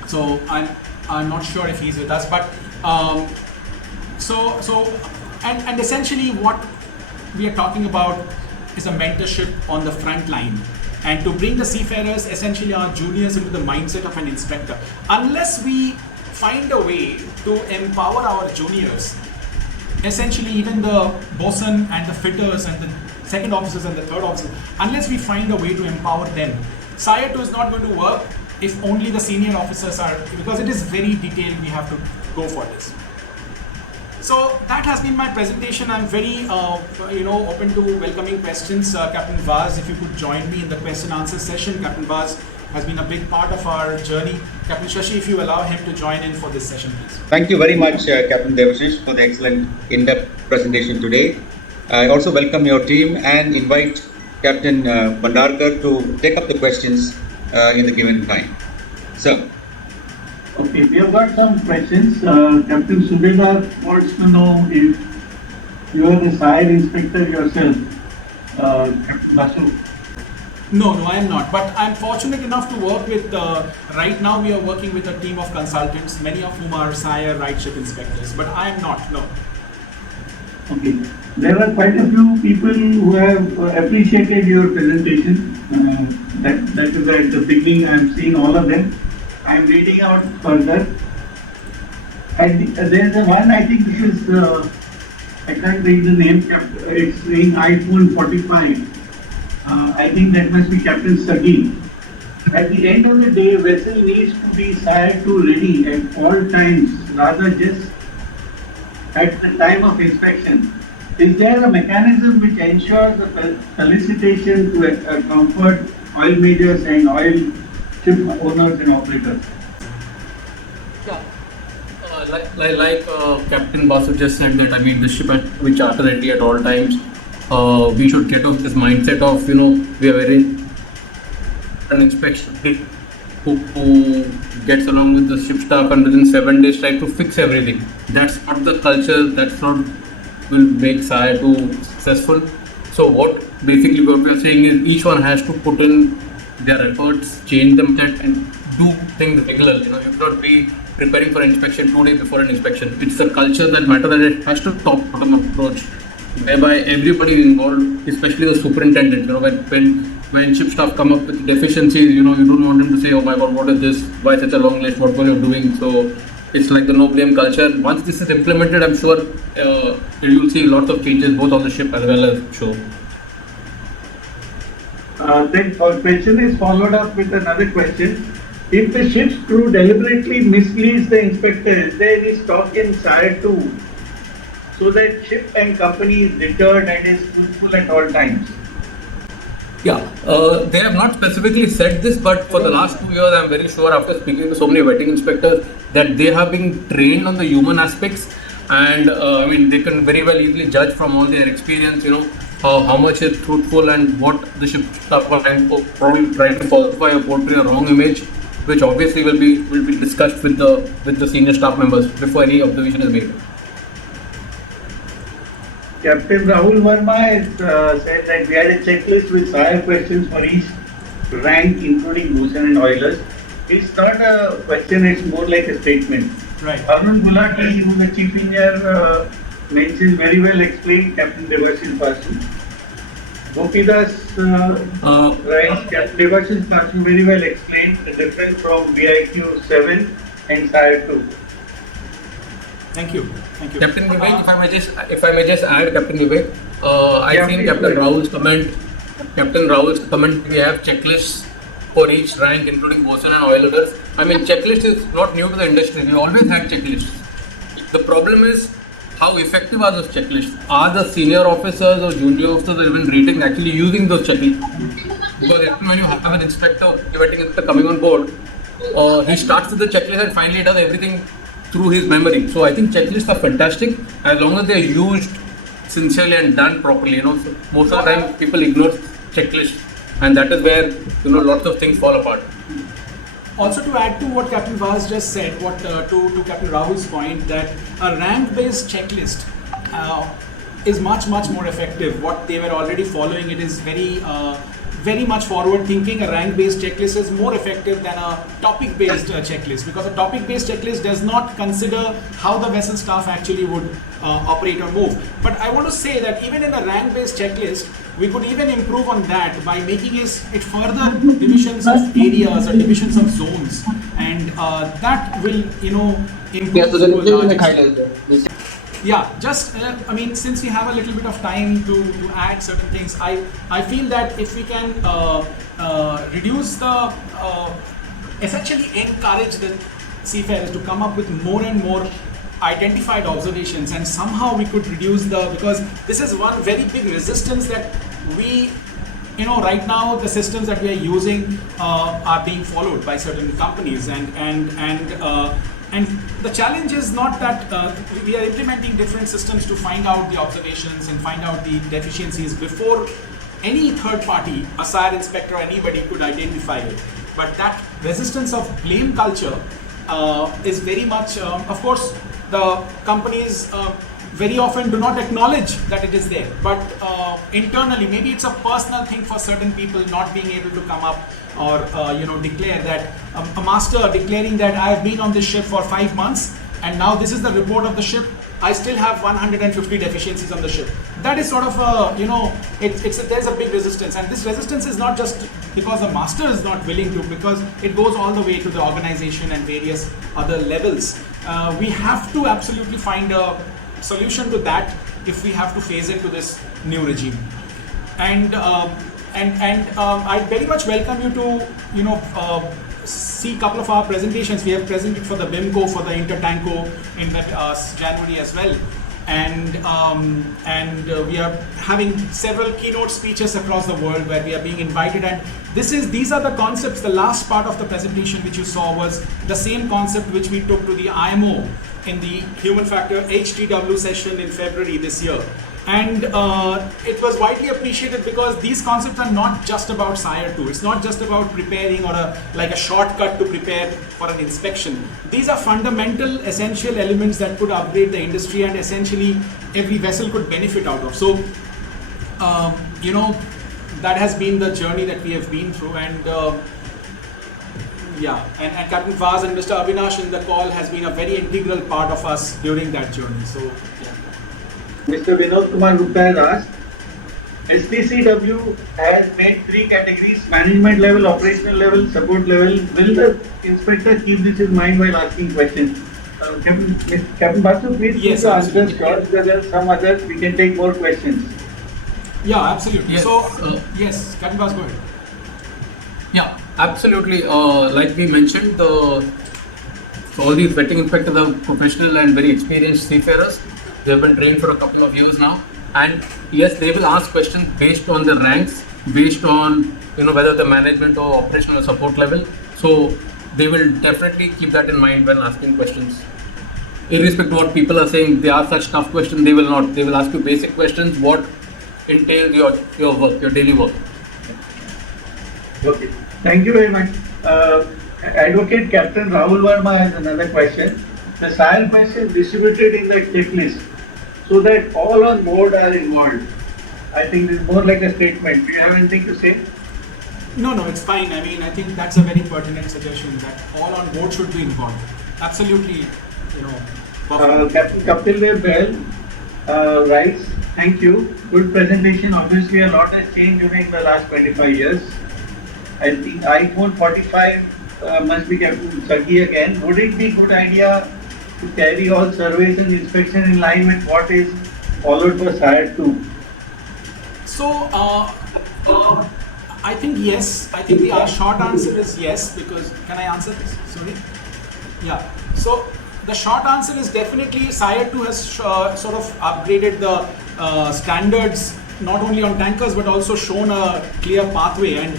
so I'm not sure if he's with us, but and essentially what we are talking about is a mentorship on the front line, and to bring the seafarers, essentially our juniors, into the mindset of an inspector. Unless we find a way to empower our juniors, essentially even the bosun and the fitters and the second officers and the third officers, unless we find a way to empower them, SIRE 2 is not going to work if only the senior officers are, because it is very detailed, we have to go for this. So that has been my presentation. I'm very open to welcoming questions. Captain Vaz, if you could join me in the question answer session. Captain Vaz has been a big part of our journey. Captain Shashi, if you allow him to join in for this session, please. Thank you very much, Captain Debashis, for the excellent in-depth presentation today. I also welcome your team and invite Captain Bandarkar to take up the questions in the given time. Sir. Okay, we have got some questions. Captain Subedar wants to know if you are the SIRE inspector yourself, Captain Basu. No, I am not. But I'm fortunate enough to work with, right now we are working with a team of consultants, many of whom are SIRE right ship inspectors, but I am not, no. Okay. There were quite a few people who have appreciated your presentation. That is at the beginning. I'm seeing all of them. I'm reading out further. There's a one. I think this is. I can't read the name. It's saying iPhone 45. I think that must be Captain Sagi. At the end of the day, vessel needs to be SIRE 2 ready at all times, rather just at the time of inspection. Is there a mechanism which ensures the solicitation to comfort oil majors and oil ship owners and operators? Yeah. Like Captain Basu just said that, I mean, the ship has to be charter ready at all times. We should get off this mindset of, we are very an inspection who gets along with the ship staff and within 7 days try to fix everything. That's not the culture, that's not will make SIRE 2 successful. So what we are saying is each one has to put in their efforts, change them and do things regularly. You cannot be preparing for inspection 2 days before an inspection. It's the culture that matters, and it has to top-bottom approach, whereby everybody is involved, especially the superintendent. When ship staff come up with deficiencies, you don't want them to say, oh my god, what is this? Why such a long list? What were you doing? So it's like the no blame culture. Once this is implemented, I'm sure you'll see lots of changes both on the ship as well as shore. Then our question is followed up with another question. If the ship's crew deliberately misleads the inspector, is there any stock in SIRE 2 so that ship and company is deterred and is truthful at all times? Yeah, they have not specifically said this, but for the last 2 years, I'm very sure after speaking to so many vetting inspectors that they have been trained on the human aspects, and they can very well easily judge from all their experience, how much is truthful and what the ship staff are trying to falsify or portray a wrong image, which obviously will be discussed with the senior staff members before any observation is made. Captain Rahul Verma has said that we had a checklist with SIRE questions for each rank, including bosun and oilers. It's not a question, it's more like a statement. Right. Arun Gulati, who is the chief engineer, mentions very well explained Captain Debashis Basu. Gopidas writes, Captain Debashis Basu very well explained the difference from BIQ 7 and SIRE 2. Thank you. Captain Vivek, if I may just add, Captain Vivek, I think Captain Rahul's comment, we have checklists for each rank, including bosun and oilers. I mean, checklist is not new to the industry. We always had checklists. The problem is how effective are those checklists? Are the senior officers or junior officers or even rating actually using those checklists? Because when you have an inspector, vetting inspector coming on board, he starts with the checklist and finally does everything through his memory. So I think checklists are fantastic as long as they are used sincerely and done properly. So most of the time people ignore checklists, and that is where lots of things fall apart. Also, to add to what Captain Vaz just said, to Captain Rahul's point, that a rank-based checklist is much more effective. What they were already following, it is very much forward-thinking. A rank-based checklist is more effective than a topic-based checklist, because a topic-based checklist does not consider how the vessel staff actually would operate or move. But I want to say that even in a rank-based checklist, we could even improve on that by making it further divisions of areas or divisions of zones, and that will improve to a large extent. Yeah, just since we have a little bit of time to add certain things, I feel that if we can reduce the essentially encourage the seafarers to come up with more and more identified observations, and somehow we could reduce because this is one very big resistance that we right now the systems that we are using are being followed by certain companies, and the challenge is not that we are implementing different systems to find out the observations and find out the deficiencies before any third party, a SIRE inspector or anybody could identify it. But that resistance of blame culture is very much, of course, the companies very often do not acknowledge that it is there. But internally, maybe it's a personal thing for certain people not being able to come up or declare that a master declaring that I have been on this ship for 5 months and now this is the report of the ship I still have 150 deficiencies on the ship. That is sort of a, there's a big resistance, and this resistance is not just because the master is not willing to, because it goes all the way to the organization and various other levels. We have to absolutely find a solution to that if we have to phase into this new regime. And I very much welcome you to, see a couple of our presentations. We have presented for the BIMCO, for the Intertanko in January as well. And we are having several keynote speeches across the world where we are being invited. And these are the concepts. The last part of the presentation which you saw was the same concept which we took to the IMO in the Human Factor HTW session in February this year. And it was widely appreciated because these concepts are not just about SIRE 2. It's not just about preparing or like a shortcut to prepare for an inspection. These are fundamental, essential elements that could upgrade the industry and essentially every vessel could benefit out of. So, that has been the journey that we have been through. And and Captain Vaz and Mr. Avinash in the call has been a very integral part of us during that journey. So, yeah. Mr. Vinod Kumar Gupta has asked, STCW has made 3 categories: management level, operational level, support level. Will the inspector keep this in mind while asking questions? Captain Basu, please yes, answer short, because there are some others, we can take more questions. Yeah, absolutely. Yes. So, yes, Captain Basu, go ahead. Yeah, absolutely. Like we mentioned, all these vetting inspectors are professional and very experienced seafarers. They have been trained for a couple of years now, and yes, they will ask questions based on the ranks, based on whether the management or operational support level. So they will definitely keep that in mind when asking questions. Irrespective of what people are saying, they ask such tough questions. They will not. They will ask you basic questions. What entails your work, your daily work. Okay, thank you very much. Advocate Captain Rahul Verma has another question. The SIRE question is distributed in the checklist so that all on board are involved. I think this is more like a statement. Do you have anything to say? No, it's fine. I mean, I think that's a very pertinent suggestion that all on board should be involved. Absolutely, Captain Kapil Bell writes, thank you. Good presentation. Obviously, a lot has changed during the last 25 years. I think iPhone 45 must be Captain Sagi again. Would it be a good idea to carry all surveys and inspection in line with what is followed for SIRE 2? So, I think yes. I think the short answer is yes, because, can I answer this? Sorry? Yeah. So, the short answer is definitely SIRE 2 has sort of upgraded the standards, not only on tankers, but also shown a clear pathway. And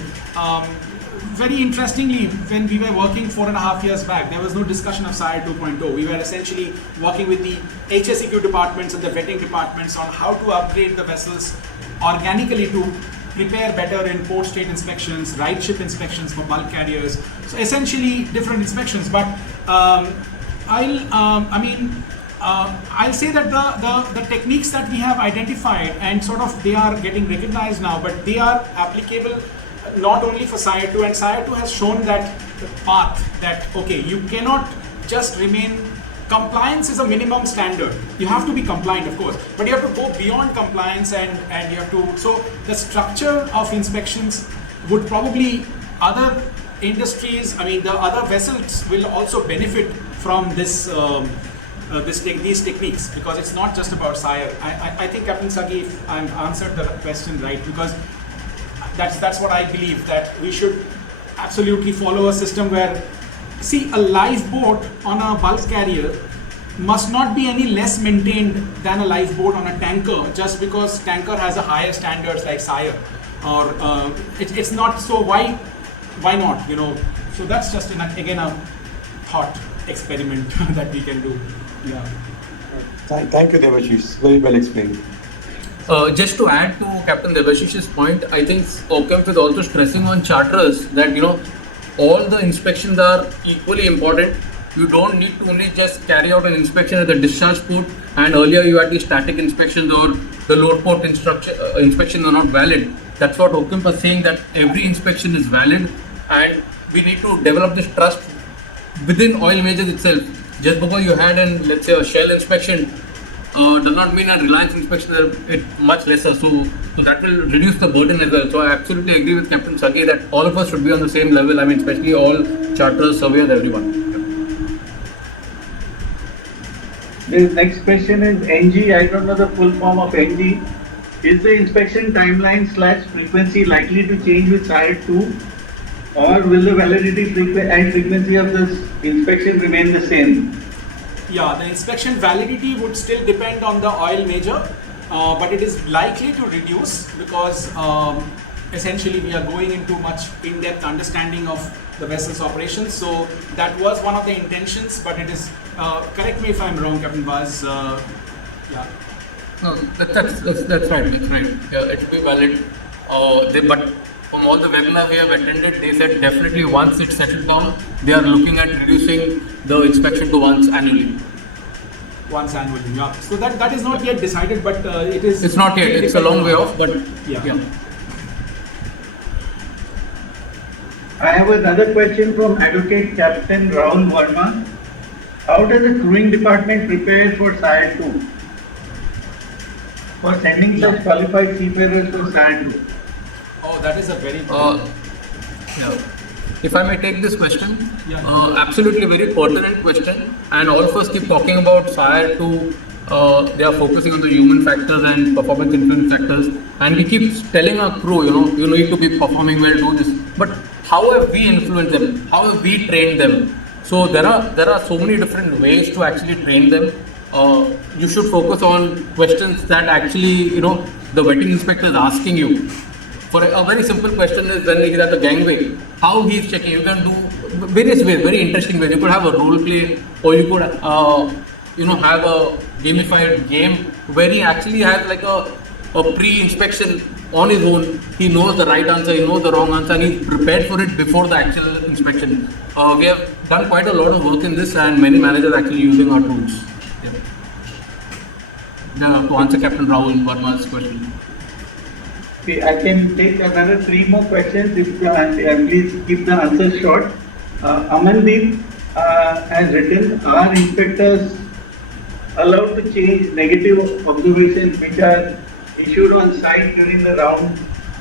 very interestingly, when we were working 4.5 years back, there was no discussion of SIRE 2.0. We were essentially working with the HSEQ departments and the vetting departments on how to upgrade the vessels organically to prepare better in port state inspections, right ship inspections for bulk carriers. So essentially different inspections. But I'll say that the techniques that we have identified and sort of they are getting recognized now, but they are applicable not only for SIRE 2, and SIRE 2 has shown that the path that, okay, you cannot just remain, compliance is a minimum standard. You have to be compliant, of course, but you have to go beyond compliance and you have to, so the structure of inspections would probably, other industries, the other vessels will also benefit from this, these techniques, because it's not just about SIRE. I think Captain Sagi, I've answered the question right, because that's what I believe, that we should absolutely follow a system where, see, a lifeboat on a bulk carrier must not be any less maintained than a lifeboat on a tanker, just because tanker has a higher standards like SIRE, or it's not. So why not? So that's just again a thought experiment that we can do. Yeah. Thank you, Debashis. Very well explained. Just to add to Captain Debashis' point, I think OCAMF is also stressing on charterers that all the inspections are equally important. You don't need to only just carry out an inspection at the discharge port, and earlier you had the static inspections or the load port inspections are not valid. That's what OCAMF was saying, that every inspection is valid, and we need to develop this trust within oil majors itself. Just because you had let's say a shell inspection, does not mean a Reliance inspection is much lesser. So that will reduce the burden as well. So I absolutely agree with Captain Sagi that all of us should be on the same level. I mean, especially all charters, surveyors, everyone. The next question is NG. I don't know the full form of NG. Is the inspection timeline / frequency likely to change with SIRE 2? Or will the validity and frequency of this inspection remain the same? Yeah, the inspection validity would still depend on the oil major, but it is likely to reduce because essentially we are going into much in-depth understanding of the vessel's operations. So that was one of the intentions, but it is, correct me if I'm wrong, Captain Baz. Yeah. No, that's right. That's right. Yeah, it will be valid. But from all the webinars we have attended, they said definitely once it's settled down, they are looking at reducing the inspection to once annually. Once annually, yeah. So that is not yet decided, but it is. It's not yet. It's a long way off, but yeah. I have another question from Advocate Captain Rahul Verma. How does the crewing department prepare for SIRE 2? For sending such qualified seafarers for SIRE 2? Oh, that is a very yeah. If I may take this question, Yeah. Absolutely very pertinent question. And all of us keep talking about SIRE 2. They are focusing on the human factors and performance influence factors, and we keep telling our crew, you need to be performing well, do this. But how have we influenced them? How have we trained them? So there are so many different ways to actually train them. You should focus on questions that actually the vetting inspector is asking you. For a very simple question is when he is at the gangway, how he is checking. You can do various ways, very interesting ways. You could have a role play, or you could have a gamified game where he actually has like a pre-inspection on his own. He knows the right answer, he knows the wrong answer, and he's prepared for it before the actual inspection. We have done quite a lot of work in this, and many managers are actually using our tools. Now, to answer Captain Rahul Verma's question. Okay, I can take another 3 more questions if please keep the answers short. Amandeep has written, are inspectors allowed to change negative observations which are issued on site during the round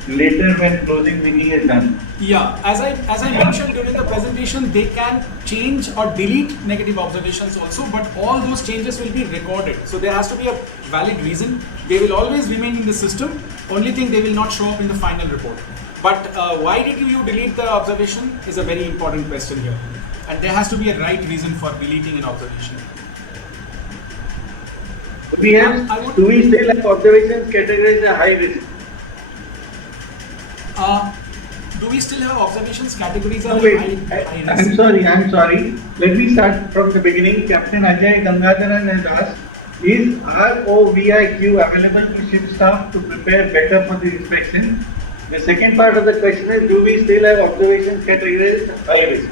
later when closing meeting is done? Yeah, as I mentioned during the presentation, they can change or delete negative observations also, but all those changes will be recorded. So there has to be a valid reason. They will always remain in the system. Only thing, they will not show up in the final report. But why did you delete the observation is a very important question here. And there has to be a right reason for deleting an observation. Do we still have observations categorized as high risk? Do we still have observations categories as high risk? I'm sorry. Let me start from the beginning. Captain Ajay Gangadharan has asked, is ROVIQ available to ship staff to prepare better for the inspection? The second part of the question is, do we still have observations categorized as high risk?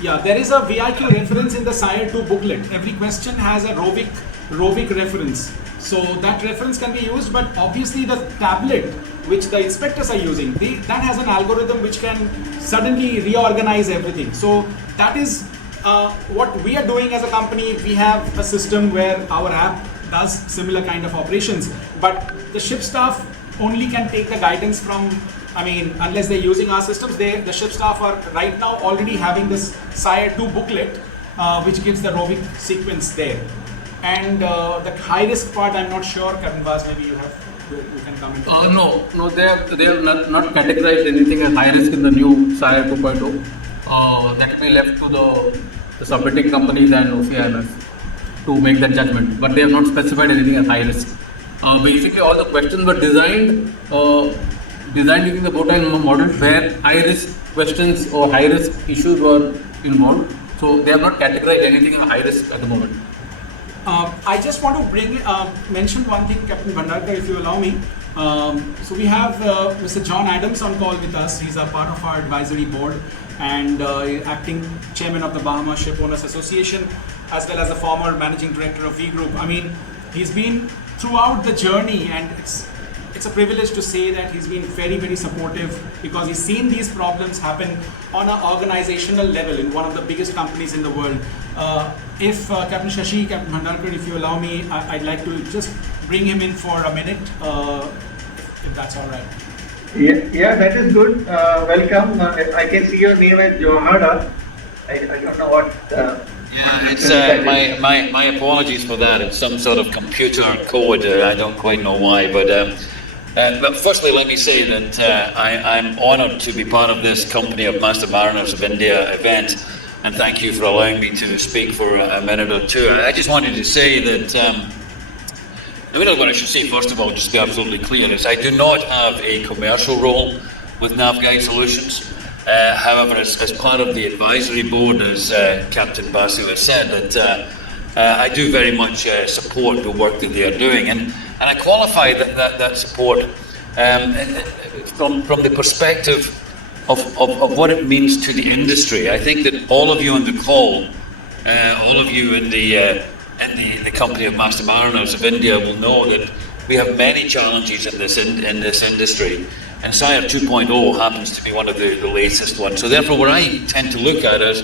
Yeah, there is a VIQ reference in the SIRE 2 booklet. Every question has a ROVIQ reference. So that reference can be used, but obviously the tablet which the inspectors are using, that has an algorithm which can suddenly reorganize everything. So that is what we are doing as a company. We have a system where our app does similar kind of operations, but the ship staff only can take the guidance from, unless they're using our systems, the ship staff are right now already having this SIRE 2 booklet, which gives the ROVIQ sequence there. And the high risk part, I'm not sure, Captain Baz, maybe you can come into that. No, they have not categorized anything as high risk in the new SIRE 2.0. That will be left to the submitting companies and OCIMF to make that judgment. But they have not specified anything as high risk. Basically, all the questions were designed using the Bowtie model where high risk questions or high risk issues were involved. So they have not categorized anything as high risk at the moment. I just want to mention one thing, Captain Bhandarkar, if you allow me. So we have Mr. John Adams on call with us. He's a part of our advisory board and acting chairman of the Bahama Ship Owners Association, as well as the former managing director of V Group. He's been throughout the journey, and it's a privilege to say that he's been very, very supportive because he's seen these problems happen on an organizational level in one of the biggest companies in the world. If Captain Shashi, Captain Bhandarkar, if you allow me, I'd like to just bring him in for a minute, if that's all right. Yeah, that is good. Welcome. I can see your name as Johara. I don't know what. Yeah, it's my apologies for that. It's some sort of computer code. I don't quite know why, but firstly, let me say that I'm honoured to be part of this Company of Master Mariners of India event, and thank you for allowing me to speak for a minute or two. I just wanted to say that. What I should say first of all, just to be absolutely clear, is I do not have a commercial role with Navguide Solutions. However, as part of the advisory board, as Captain Basu has said, that I do very much support the work that they are doing, and I qualify that support from the perspective of what it means to the industry. I think that all of you on the call, all of you in the Company of Master Mariners of India will know that we have many challenges in this industry, and SIRE 2.0 happens to be one of the latest ones. So therefore, what I tend to look at is,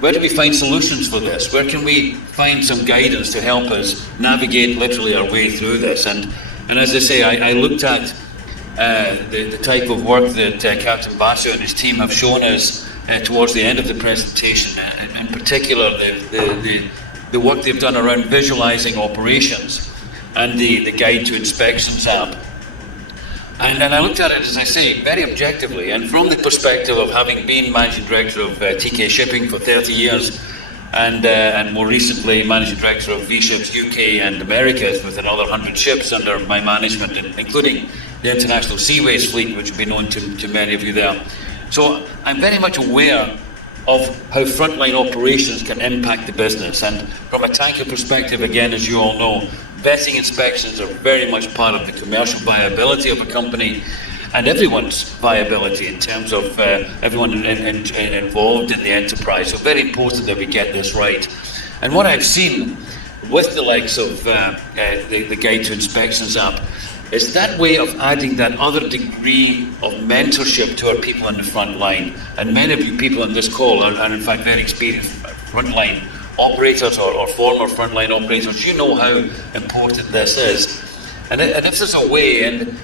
where do we find solutions for this? Where can we find some guidance to help us navigate literally our way through this? And as I say, I looked at the type of work that Captain Basu and his team have shown us towards the end of the presentation, in particular the work they've done around visualizing operations and the Guide to Inspections app. And I looked at it, as I say, very objectively, and from the perspective of having been Managing Director of TK Shipping for 30 years, and more recently Managing Director of V-Ships UK and Americas with another 100 ships under my management, including the International Seaways fleet, which will be known to many of you there. So I'm very much aware of how frontline operations can impact the business. And from a tanker perspective, again, as you all know, vetting inspections are very much part of the commercial viability of a company and everyone's viability in terms of everyone involved in the enterprise. So very important that we get this right. And what I've seen with the likes of the Guide to Inspections app is that way of adding that other degree of mentorship to our people on the front line. And many of you people on this call are in fact very experienced frontline operators or former frontline operators. You know how important this is. And if there's a way, and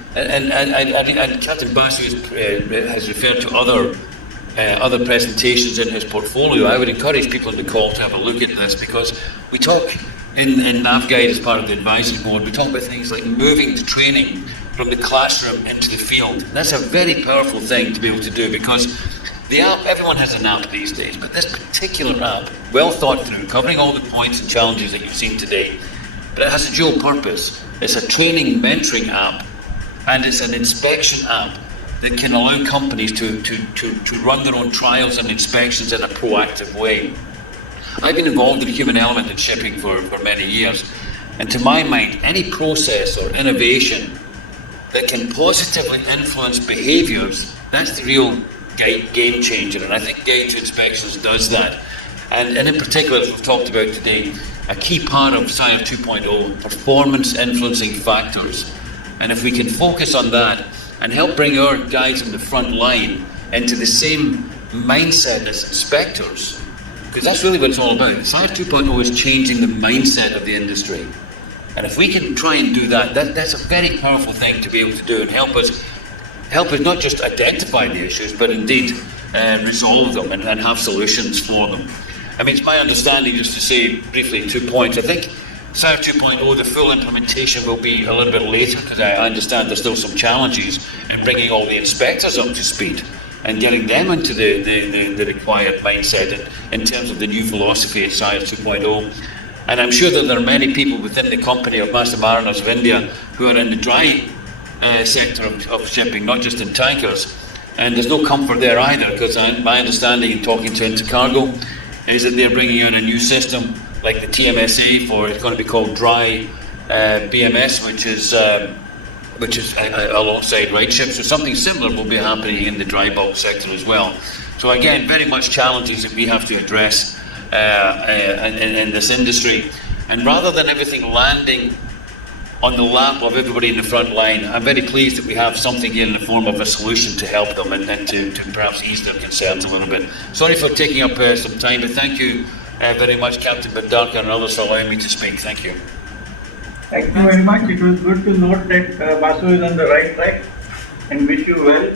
Captain Basu has referred to other presentations in his portfolio, I would encourage people on the call to have a look at this, because we talk in Navguide as part of the advisory board, we talk about things like moving the training from the classroom into the field. And that's a very powerful thing to be able to do, because the app, everyone has an app these days, but this particular app, well thought through, covering all the points and challenges that you've seen today, but it has a dual purpose. It's a training mentoring app, and it's an inspection app that can allow companies to run their own trials and inspections in a proactive way. I've been involved in the human element in shipping for many years, and to my mind, any process or innovation that can positively influence behaviours, that's the real game changer, and I think Guide to Inspections does that. And in particular, as we've talked about today, a key part of SIRE 2.0, performance influencing factors. And if we can focus on that and help bring our guys on the front line into the same mindset as inspectors, because that's really what it's all about. SIRE 2.0 is changing the mindset of the industry. And if we can try and do that, that's a very powerful thing to be able to do, and help us not just identify the issues, but indeed resolve them and have solutions for them. I mean, it's my understanding, just to say briefly 2 points, I think SIRE 2.0, the full implementation will be a little bit later, because I understand there's still some challenges in bringing all the inspectors up to speed and getting them into the required mindset in terms of the new philosophy at SIRE 2.0. And I'm sure that there are many people within the Company of Master Mariners of India who are in the dry sector of shipping, not just in tankers. And there's no comfort there either, because my understanding in talking to Intercargo is that they're bringing out a new system like the TMSA for, it's going to be called dry BMS, which is alongside right ships. So something similar will be happening in the dry bulk sector as well. So again, very much challenges that we have to address in this industry. And rather than everything landing on the lap of everybody in the front line. I'm very pleased that we have something here in the form of a solution to help them and to perhaps ease their concerns a little bit. Sorry for taking up some time, but thank you very much, Captain Bindaka and others, for allowing me to speak. Thank you. Thank you very much. It was good to note that Basu is on the right track, and wish you well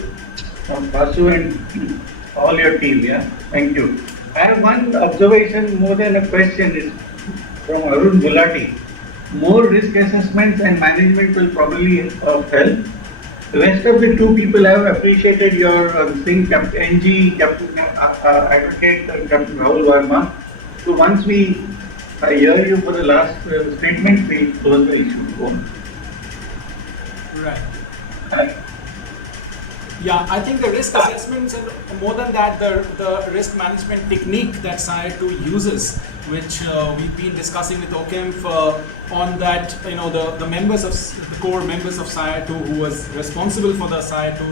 from Basu and all your team. Yeah, thank you. I have one observation more than a question. Is from Arun Gulati. More risk assessments and management will probably help. The rest of the two people have appreciated your thing, Captain NG, Captain Advocate, Captain Rahul Verma. So once we hear you for the last statement, we close the issue. Go on. Right. Yeah, I think the risk assessments and more than that, the risk management technique that SIRE 2 uses, which we've been discussing with OCAMF on that, the members of the core members of SIRE 2 who was responsible for the SIRE 2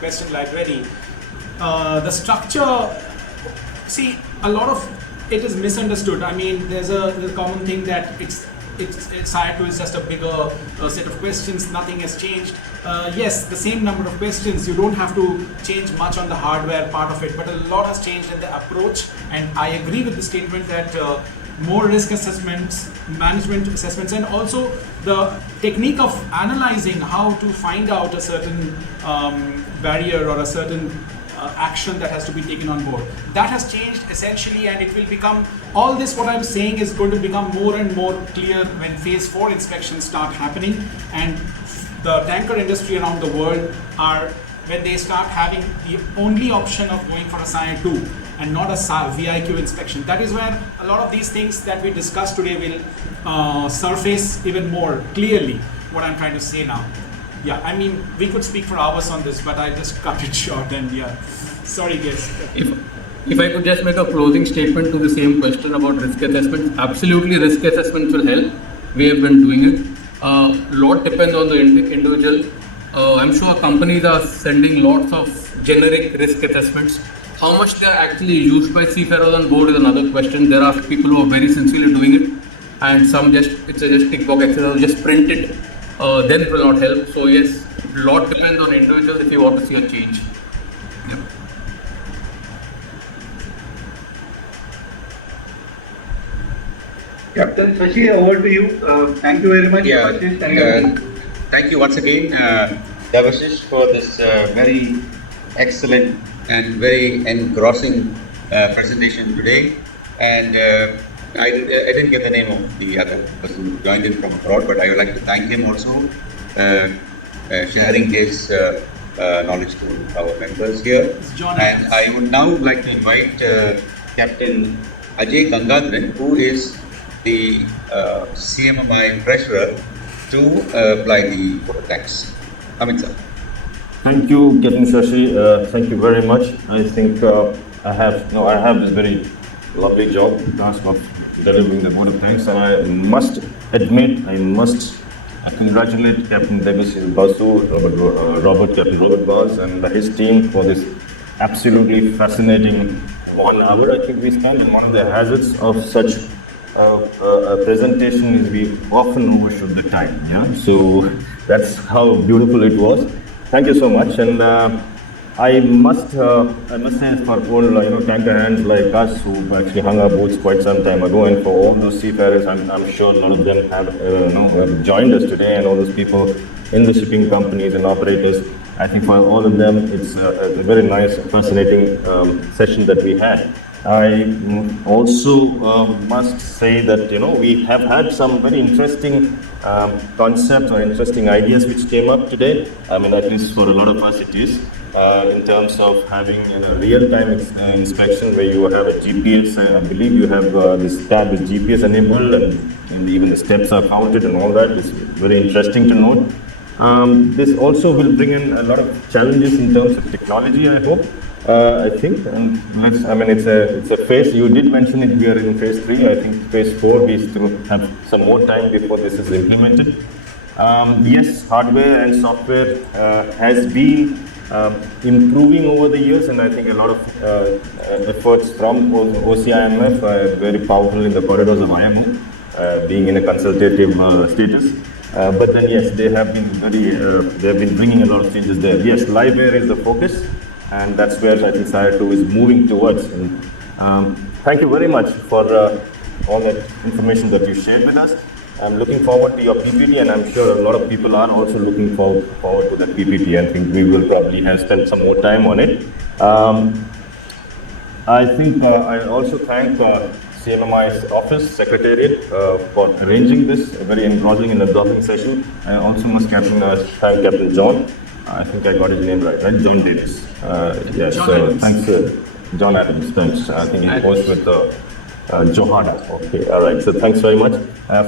question library. The structure, see, a lot of it is misunderstood. I mean, there's a common thing that it's SIRE 2 is just a bigger set of questions, nothing has changed. Yes, the same number of questions, you don't have to change much on the hardware part of it, but a lot has changed in the approach, and I agree with the statement that more risk assessments, management assessments, and also the technique of analyzing how to find out a certain barrier or a certain action that has to be taken on board. That has changed essentially, and it will become, all this what I'm saying is going to become more and more clear when phase 4 inspections start happening, and the tanker industry around the world are, when they start having the only option of going for a SIRE 2 and not a VIQ inspection. That is where a lot of these things that we discussed today will surface even more clearly, what I'm trying to say now. Yeah, I mean, we could speak for hours on this, but I just cut it short and yeah. Sorry guys. If I could just make a closing statement to the same question about risk assessments, absolutely risk assessments will help. We have been doing it. Lot depends on the individual. I'm sure companies are sending lots of generic risk assessments. How much they are actually used by seafarers on board is another question. There are people who are very sincerely doing it, and some it's just tick box exercise, just print it. Then it will not help. So yes, lot depends on individuals if you want to see a change. Yep. Captain Shashi, over to you. Thank you very much. Yeah, thank you once again, Debashis, for this very excellent and very engrossing presentation today. And I didn't get the name of the other person who joined in from abroad, but I would like to thank him also, sharing his knowledge to our members here. And I would now like to invite Captain Ajay Gangadharan, who is the CMMI treasurer, to apply the vote of thanks. Amit sir. Thank you, Captain Shashi. Thank you very much. I think I have this very lovely job, task of delivering the vote of thanks, and I must admit, I must congratulate Captain Debashis, Basu, Captain Robert Bars, and his team for this absolutely fascinating 1 hour. I think we spent, and one of the hazards of such a presentation is we often overshoot the time. Yeah, so that's how beautiful it was. Thank you so much, and I must say for all tanker hands like us who've actually hung our boots quite some time ago, and for all those seafarers, I'm sure a lot of them have joined us today, and all those people in the shipping companies and operators. I think for all of them, it's a very nice, fascinating session that we had. I also must say that we have had some very interesting concepts or interesting ideas which came up today. I mean, at least for a lot of us it is, in terms of having real-time inspection where you have a GPS. I believe you have this tab with GPS enabled, and even the steps are counted and all that. It's very interesting to note. This also will bring in a lot of challenges in terms of technology, I hope. I think, and it's a phase. You did mention it. We are in phase 3. I think phase 4 we still have some more time before this is implemented. Yes, hardware and software has been improving over the years, and I think a lot of efforts from OCIMF are very powerful in the corridors of IMO, being in a consultative status. But then yes, they have been bringing a lot of changes there. Yes, liveware is the focus, and that's where I think SIRE 2 is moving towards. And, thank you very much for all that information that you shared with us. I'm looking forward to your PPT, and I'm sure a lot of people are also looking forward to that PPT. I think we will probably have spent some more time on it. I think I also thank CMMI's office secretariat for arranging this very engrossing and absorbing session. I also must thank Captain John. I think I got his name right? John Davis. Yes, thanks, John Adams. Thanks. I think he was with Johada. Okay, all right. So thanks very much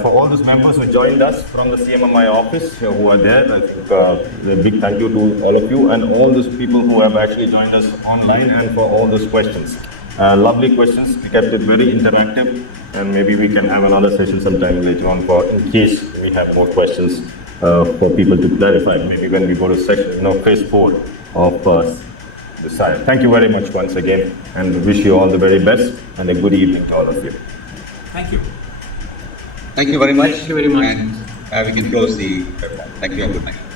for all those members who joined us from the CMMI office who are there. I think a big thank you to all of you and all those people who have actually joined us online and for all those questions. Lovely questions. We kept it very interactive, and maybe we can have another session sometime later on for in case we have more questions for people to clarify. Maybe when we go to session, phase 4 of the SIRE. Thank you very much once again, and wish you all the very best and a good evening to all of you. Thank you. Thank you very much. Thank you very much. And we can close the webinar. Thank you and good night.